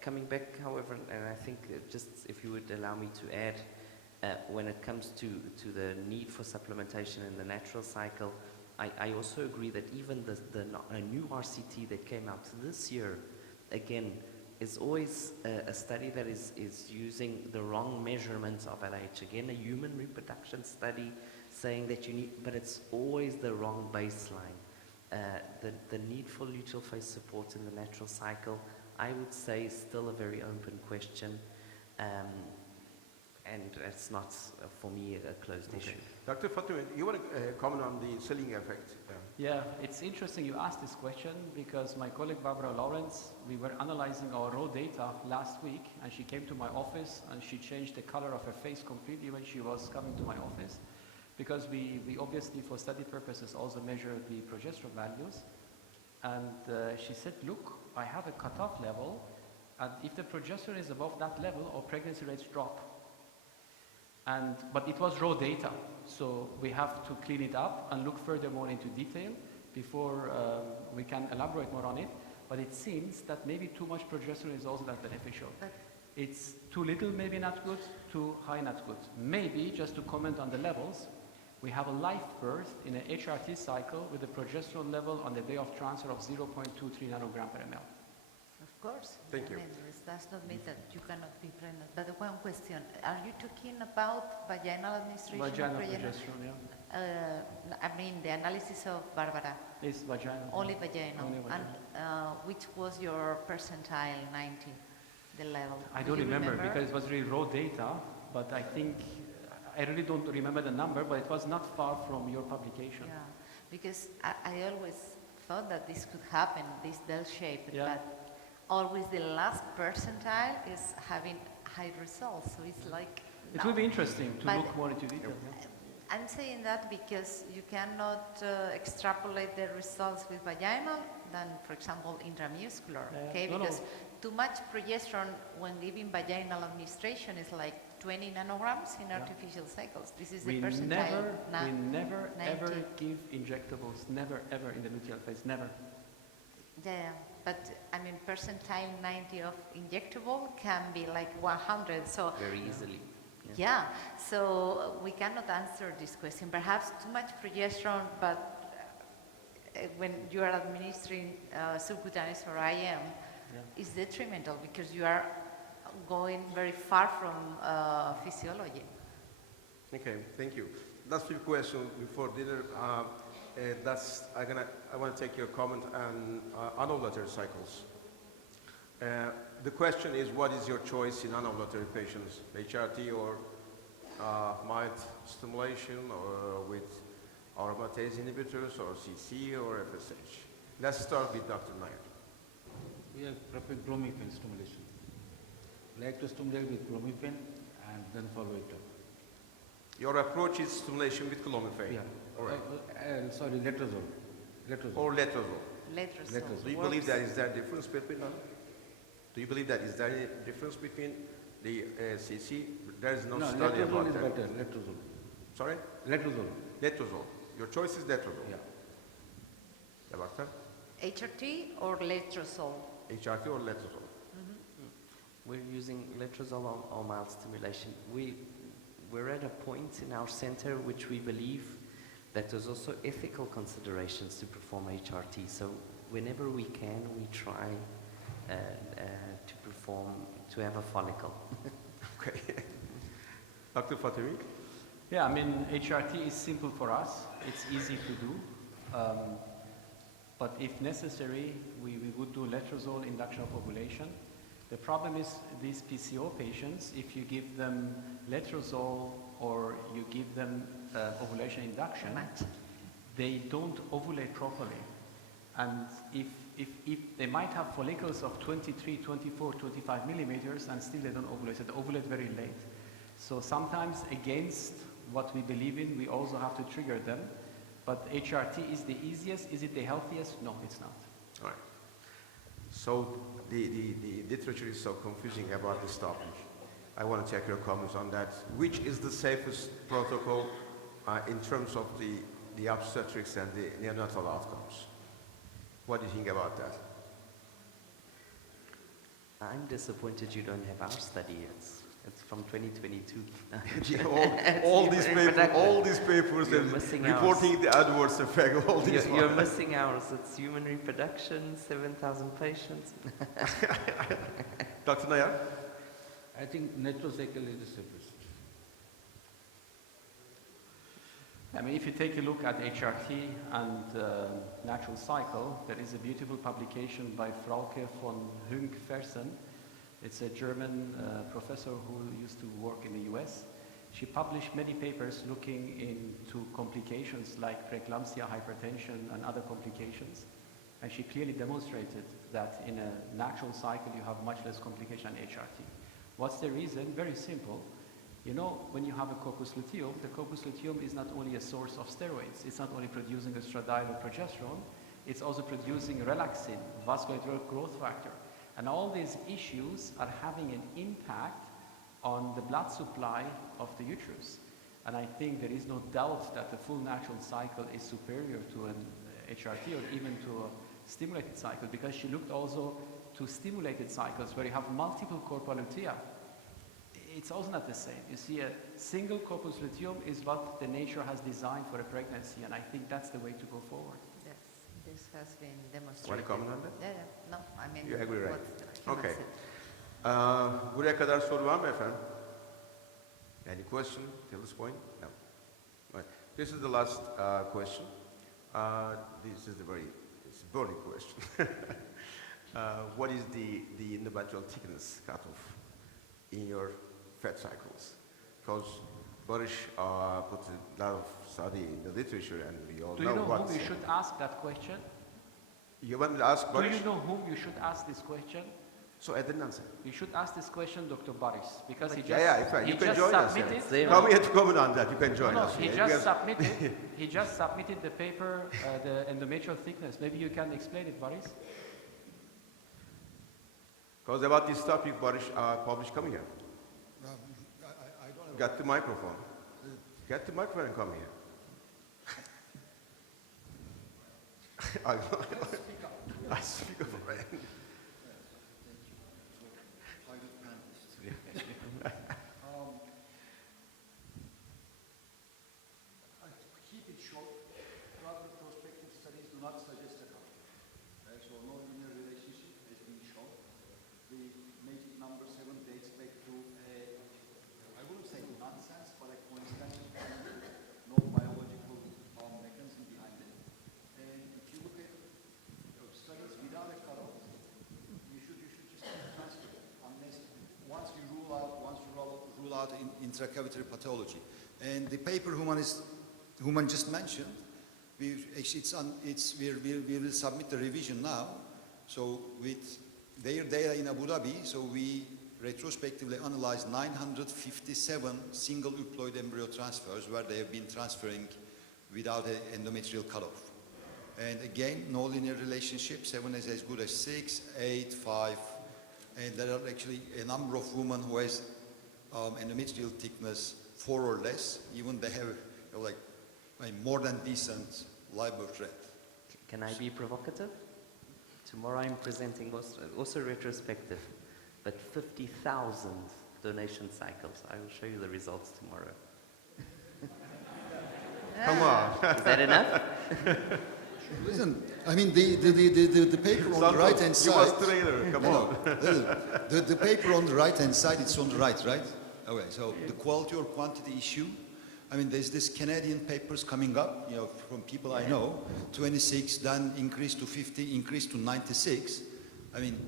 Coming back, however, and I think just if you would allow me to add, when it comes to the need for supplementation in the natural cycle, I also agree that even a new RCT that came out this year, again, is always a study that is using the wrong measurements of LH. Again, a human reproduction study saying that you need, but it's always the wrong baseline. The need for luteal phase support in the natural cycle, I would say, is still a very open question, and it's not, for me, a closed issue. Dr. Fatemi, you want to comment on the ceiling effect? Yeah, it's interesting you asked this question, because my colleague Barbara Lawrence, we were analyzing our raw data last week, and she came to my office and she changed the color of her face completely when she was coming to my office, because we obviously, for study purposes, also measure the progesterone values. And she said, look, I have a cutoff level, and if the progesterone is above that level, our pregnancy rates drop. But it was raw data, so we have to clean it up and look further more into detail before we can elaborate more on it. But it seems that maybe too much progesterone is also not beneficial. It's too little, maybe not good, too high, not good. Maybe, just to comment on the levels, we have a live birth in an HRT cycle with a progesterone level on the day of transfer of 0.23 nanogram per ml. Of course. Thank you. I mean, this does not mean that you cannot be pregnant. But one question, are you talking about vaginal administration? Vaginal progesterone, yeah. I mean, the analysis of Barbara. It's vaginal. Only vaginal. Only vaginal. And which was your percentile 90, the level? I Do don't you remember because it was really raw data, but I think, I really don't remember the number, but it was not far from your publication. Yeah, because I always thought that this could happen, this bell shape, Yeah. but always the last percentile is having high results, so it's like... It will be interesting to look more into detail. Yeah. I'm saying that because you cannot extrapolate the results with vaginal than, for example, intramuscular, okay? No, Because too much progesterone when giving vaginal administration is like 20 nanograms in artificial cycles. This is the percentile. We never 90. ever give injectables, never ever in the luteal phase, never. Yeah, but I mean, percentile 90 of injectable can be like 100, so... Very easily. Yeah, so we cannot answer this question. Perhaps too much progesterone, but when you are administering subcutaneous or IM, is detrimental because you are going very far from physiology. Okay, thank you. last few questions before dinner. I want to take your comment on anovulatory cycles. The question is, what is your choice in anovulatory patients, HRT or mild stimulation, or with aromatase inhibitors, or CC, or FSH? Let's start with Dr. Nayar. We have prepared clomiphene stimulation. Like to stimulate with clomiphene and then follow it up. Your approach is stimulation with clomiphene? Yeah. All right. Sorry, letrozole. Or letrozole. Letrozole. Do you believe that is there a difference between them? Do you believe that is there a difference between the CC? There is no study about that. Letrozole is better. Letrozole. Sorry? Letrozole. Letrozole. Your choice is letrozole. Yeah. Labarta? HRT or letrozole? HRT or letrozole? We're using letrozole or mild stimulation. We're at a point in our center which we believe that there's also ethical considerations to perform HRT. So whenever we can, we try to have a follicle. Okay. Dr. Fatemi? Yeah, I mean, HRT is simple for us. It's easy to do. But if necessary, we would do letrozole induction of ovulation. The problem is these PCO patients, if you give them letrozole or you give them ovulation induction, they don't ovulate properly. And if they might have follicles of 23, 24, 25 millimeters and still they don't ovulate, so they ovulate very late. So sometimes against what we believe in, we also have to trigger them. But HRT is the easiest. Is it the healthiest? No, it's not. All right. So the literature is so confusing about this topic. I want to check your comments on that. Which is the safest protocol in terms of the obstetrics and the neonatal outcomes? What do you think about that? I'm disappointed you don't have our study. It's from 2022. all these papers and reporting the adverse effect. You're missing ours. It's human reproduction, 7,000 patients. Dr. Nayar? I think natural cycle is the safest. I mean, if you take a look at HRT and natural cycle, there is a beautiful publication by Frauke von Hünk-Fersen. It's a German professor who used to work in the US. She published many papers looking into complications like preeclampsia, hypertension, and other complications. And she clearly demonstrated that in a natural cycle you have much less complication than HRT. What's the reason? Very simple. You know, when you have a corpus luteum, the corpus luteum is not only a source of steroids, it's not only producing estradiol or progesterone, it's also producing relaxin, vascular growth factor. And all these issues are having an impact on the blood supply of the uterus. And I think there is no doubt that the full natural cycle is superior to an HRT or even to a stimulated cycle, because she looked also to stimulated cycles where you have multiple corpora lutea. It's also not the same. You see, a single corpus luteum is what the nature has designed for a pregnancy, and I think that's the way to go forward. Yes, this has been demonstrated. Want to comment on that? Yeah. No, I mean, You agree, right? Okay. Said. Buraya kadar soru var mı efendim? Any question till this point? No. Right. This is the last question. This is it's a burning question. What is the endometrial thickness cutoff in your fat cycles? Because Boris put a lot of study in the literature, and we all know what. Do you know whom you should ask that question? You want me to ask Boris? Do you know whom you should ask this question? So I didn't answer. You should ask this question Dr. Boris, because he just you can join us. submitted. Come here to comment on that. You can join us. He just submitted the paper, the endometrial thickness. Maybe you can explain it, Boris. Because about this topic, Boris published. Come here. I don't have Get the microphone. Get the microphone and come here. I speak up. Right? Keep it short. Rather, prospective studies do not suggest a couple. So no linear relationship has been shown. The magic number 7 dates back to I wouldn't say nonsense, but a coincidental phenomenon. No out intracavitary pathology. And the paper Human just mentioned, we will submit the revision now. So with their data in Abu Dhabi, so we retrospectively analyzed 957 single euploid embryo transfers where they have been transferring without an endometrial cutoff. And again, no linear relationship, 7 is as good as 6, 8, 5, and there are actually a number of women who has endometrial thickness 4 or less, even they have like more than decent live birth rate. Can I be provocative? Tomorrow I'm presenting also retrospective, but 50,000 donation cycles. I will show you the results tomorrow. Come on. Is that enough? Listen, I mean the paper on Santos, the right hand side. You was trailer. Come on. The paper on the right hand side, it's on the right? Okay, so the quality or quantity issue. I mean, there's this Canadian papers coming up, from people I know, 26, then increased to 50, increased to 96. I mean,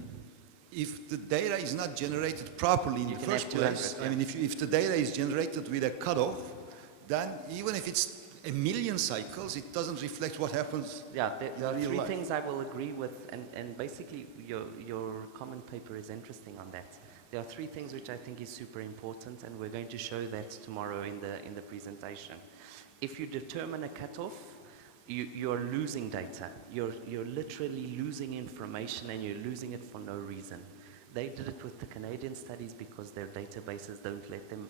if the data is not generated properly in the first place, I mean, if the data is generated with a cutoff, then even if it's a million cycles, it doesn't reflect what happens. Yeah, there are in real three life. things I will agree with, and basically your comment paper is interesting on that. There are 3 things which I think is super important, and we're going to show that tomorrow in the presentation. If you determine a cutoff, you're losing data. You're literally losing information, and you're losing it for no reason. They did it with the Canadian studies because their databases don't let them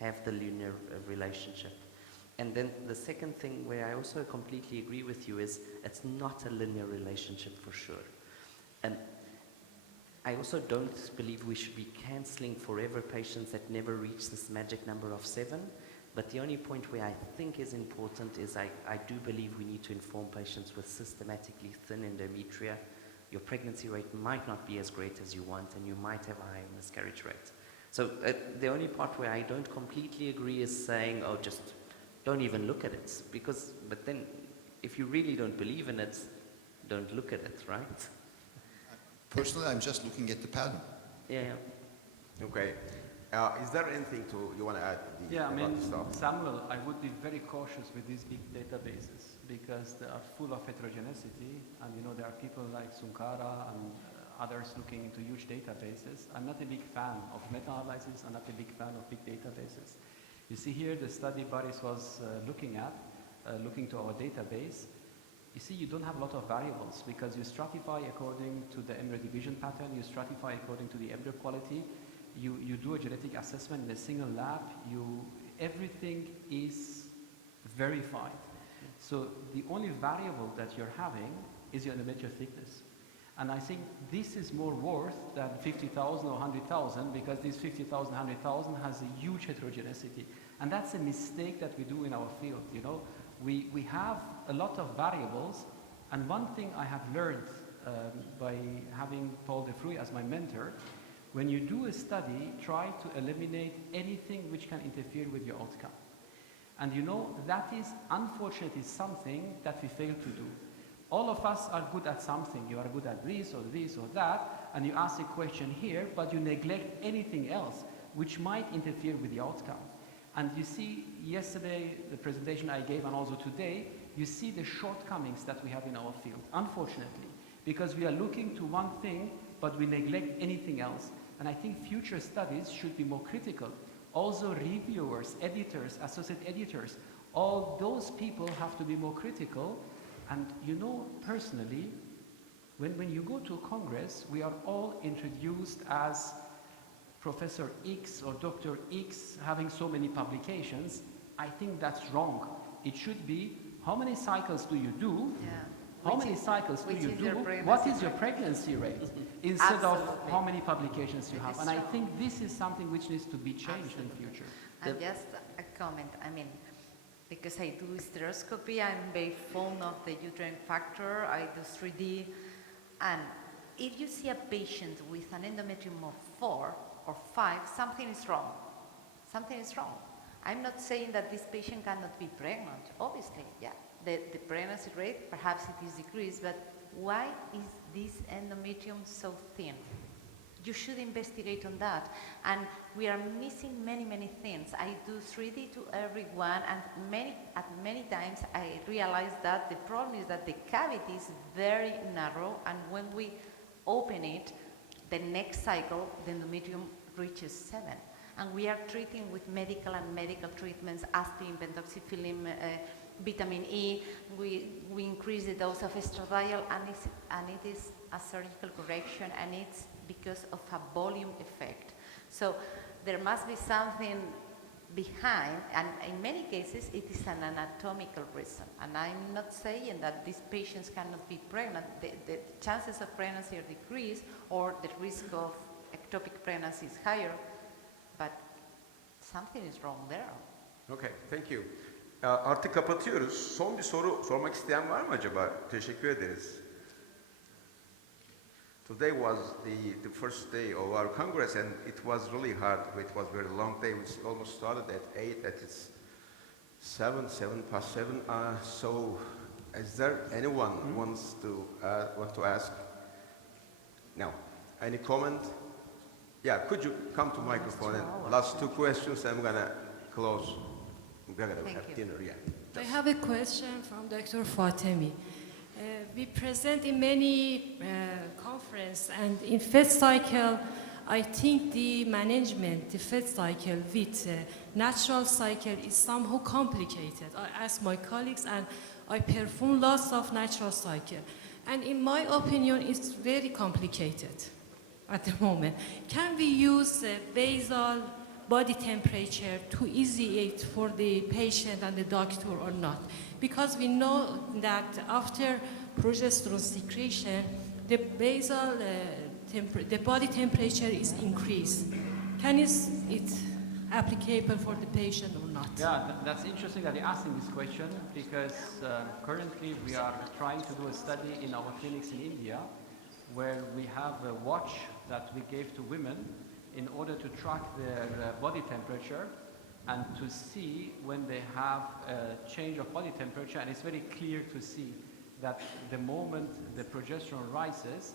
have the linear relationship. And then the second thing where I also completely agree with you is it's not a linear relationship for sure. And I also don't believe we should be cancelling forever patients that never reach this magic number of 7. But the only point where I think is important is I do believe we need to inform patients with systematically thin endometria. Your pregnancy rate might not be as great as you want, and you might have a high miscarriage rate. So the only part where I don't completely agree is saying, oh, just don't even look at it. But then if you really don't believe in it, don't look at it, right? Personally, I'm just looking at the pattern. Yeah. Okay. Is there anything you want to add? Yeah, I mean, about the stuff? Samuel, I would be very cautious with these big databases because they are full of heterogeneity, and there are people like Sunkara and others looking into huge databases. I'm not a big fan of meta-analysis. I'm not a big fan of big databases. You see here the study Boris was looking to our database. You see, you don't have a lot of variables because you stratify according to the embryo division pattern, you stratify according to the embryo quality, you do a genetic assessment in a single lab, everything is verified. So the only variable that you're having is your endometrial thickness. And I think this is more worth than 50,000 or 100,000 because this 50,000, 100,000 has a huge heterogeneity. And that's a mistake that we do in our field, We have a lot of variables, and one thing I have learned by having Paul de Fruy as my mentor, when you do a study, try to eliminate anything which can interfere with your outcome. And that is unfortunately something that we fail to do. All of us are good at something. You are good at this or that, and you ask a question here, but you neglect anything else which might interfere with the outcome. And you see, yesterday, the presentation I gave, and also today, you see the shortcomings that we have in our field, unfortunately, because we are looking to one thing, but we neglect anything else. And I think future studies should be more critical. Also, reviewers, editors, associate editors, all those people have to be more critical. And personally, when you go to a congress, we are all introduced as Professor X or Dr. X having so many publications. I think that's wrong. It should be, how many cycles do you do? Yeah. How many cycles do you do? What is your pregnancy rate? Instead of how many publications you have. And I think this is something which needs to be changed in future. And just a comment, because I do hysteroscopy, I'm very fond of the uterine factor, I do 3D, and if you see a patient with an endometrium of 4 or 5, something is wrong. Something is wrong. I'm not saying that this patient cannot be pregnant, obviously, yeah. The pregnancy rate, perhaps it is decreased, but why is this endometrium so thin? you should investigate on that. And we are missing many, many things. I do 3D to everyone, and many times I realize that the problem is that the cavity is very narrow, and when we open it, the next cycle, the endometrium reaches 7. And we are treating with medical treatments, aspirin, pentoxifilin, vitamin E. We increase the dose of estradiol, and it is a surgical correction, and it's because of a volume effect. So there must be something behind, and in many cases it is an anatomical reason. And I'm not saying that these patients cannot be pregnant. The chances of pregnancy are decreased, or the risk of ectopic pregnancy is higher, but something is wrong there. Okay, thank you. Artık kapatıyoruz. Son bir soru sormak isteyen var mı acaba? Teşekkür ederiz. Today was the first day of our Congress, and it was really hard. It was a very long day. We almost started at 8, at it's 7 past 7. So is there anyone who wants to ask? No. Any comment? Yeah, could you come to microphone and last 2 questions, and I'm gonna close. We're gonna have dinner, yeah. I have a question from Dr. Fatemi. We present in many conferences, and in first cycle, I think the management, the first cycle with natural cycle is somehow complicated. I ask my colleagues, and I perform lots of natural cycle. And in my opinion, it's very complicated at the moment. Can we use basal body temperature to easiate for the patient and the doctor or not? Because we know that after progesterone secretion, the basal the body temperature is increased. Can it applicable for the patient or not? Yeah, that's interesting that you're asking this question, because currently we are trying to do a study in our clinics in India where we have a watch that we gave to women in order to track their body temperature and to see when they have a change of body temperature. And it's very clear to see that the moment the progesterone rises,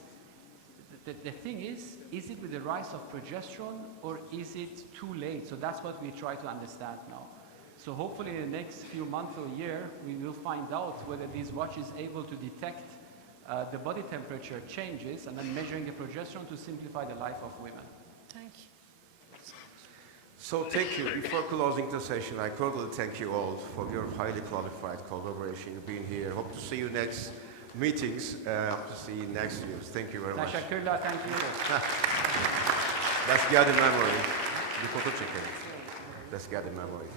the thing is it with the rise of progesterone or is it too late? So that's what we try to understand now. So hopefully in the next few months or year, we will find out whether this watch is able to detect the body temperature changes and then measuring the progesterone to simplify the life of women. Thank you. So thank you. Before closing the session, I cordially thank you all for your highly qualified collaboration, being here. Hope to see you next meetings. Hope to see you next year. Thank you very much. Teşekkürler, thank you. Let's gather memory. Bir foto çekelim. Let's gather memory.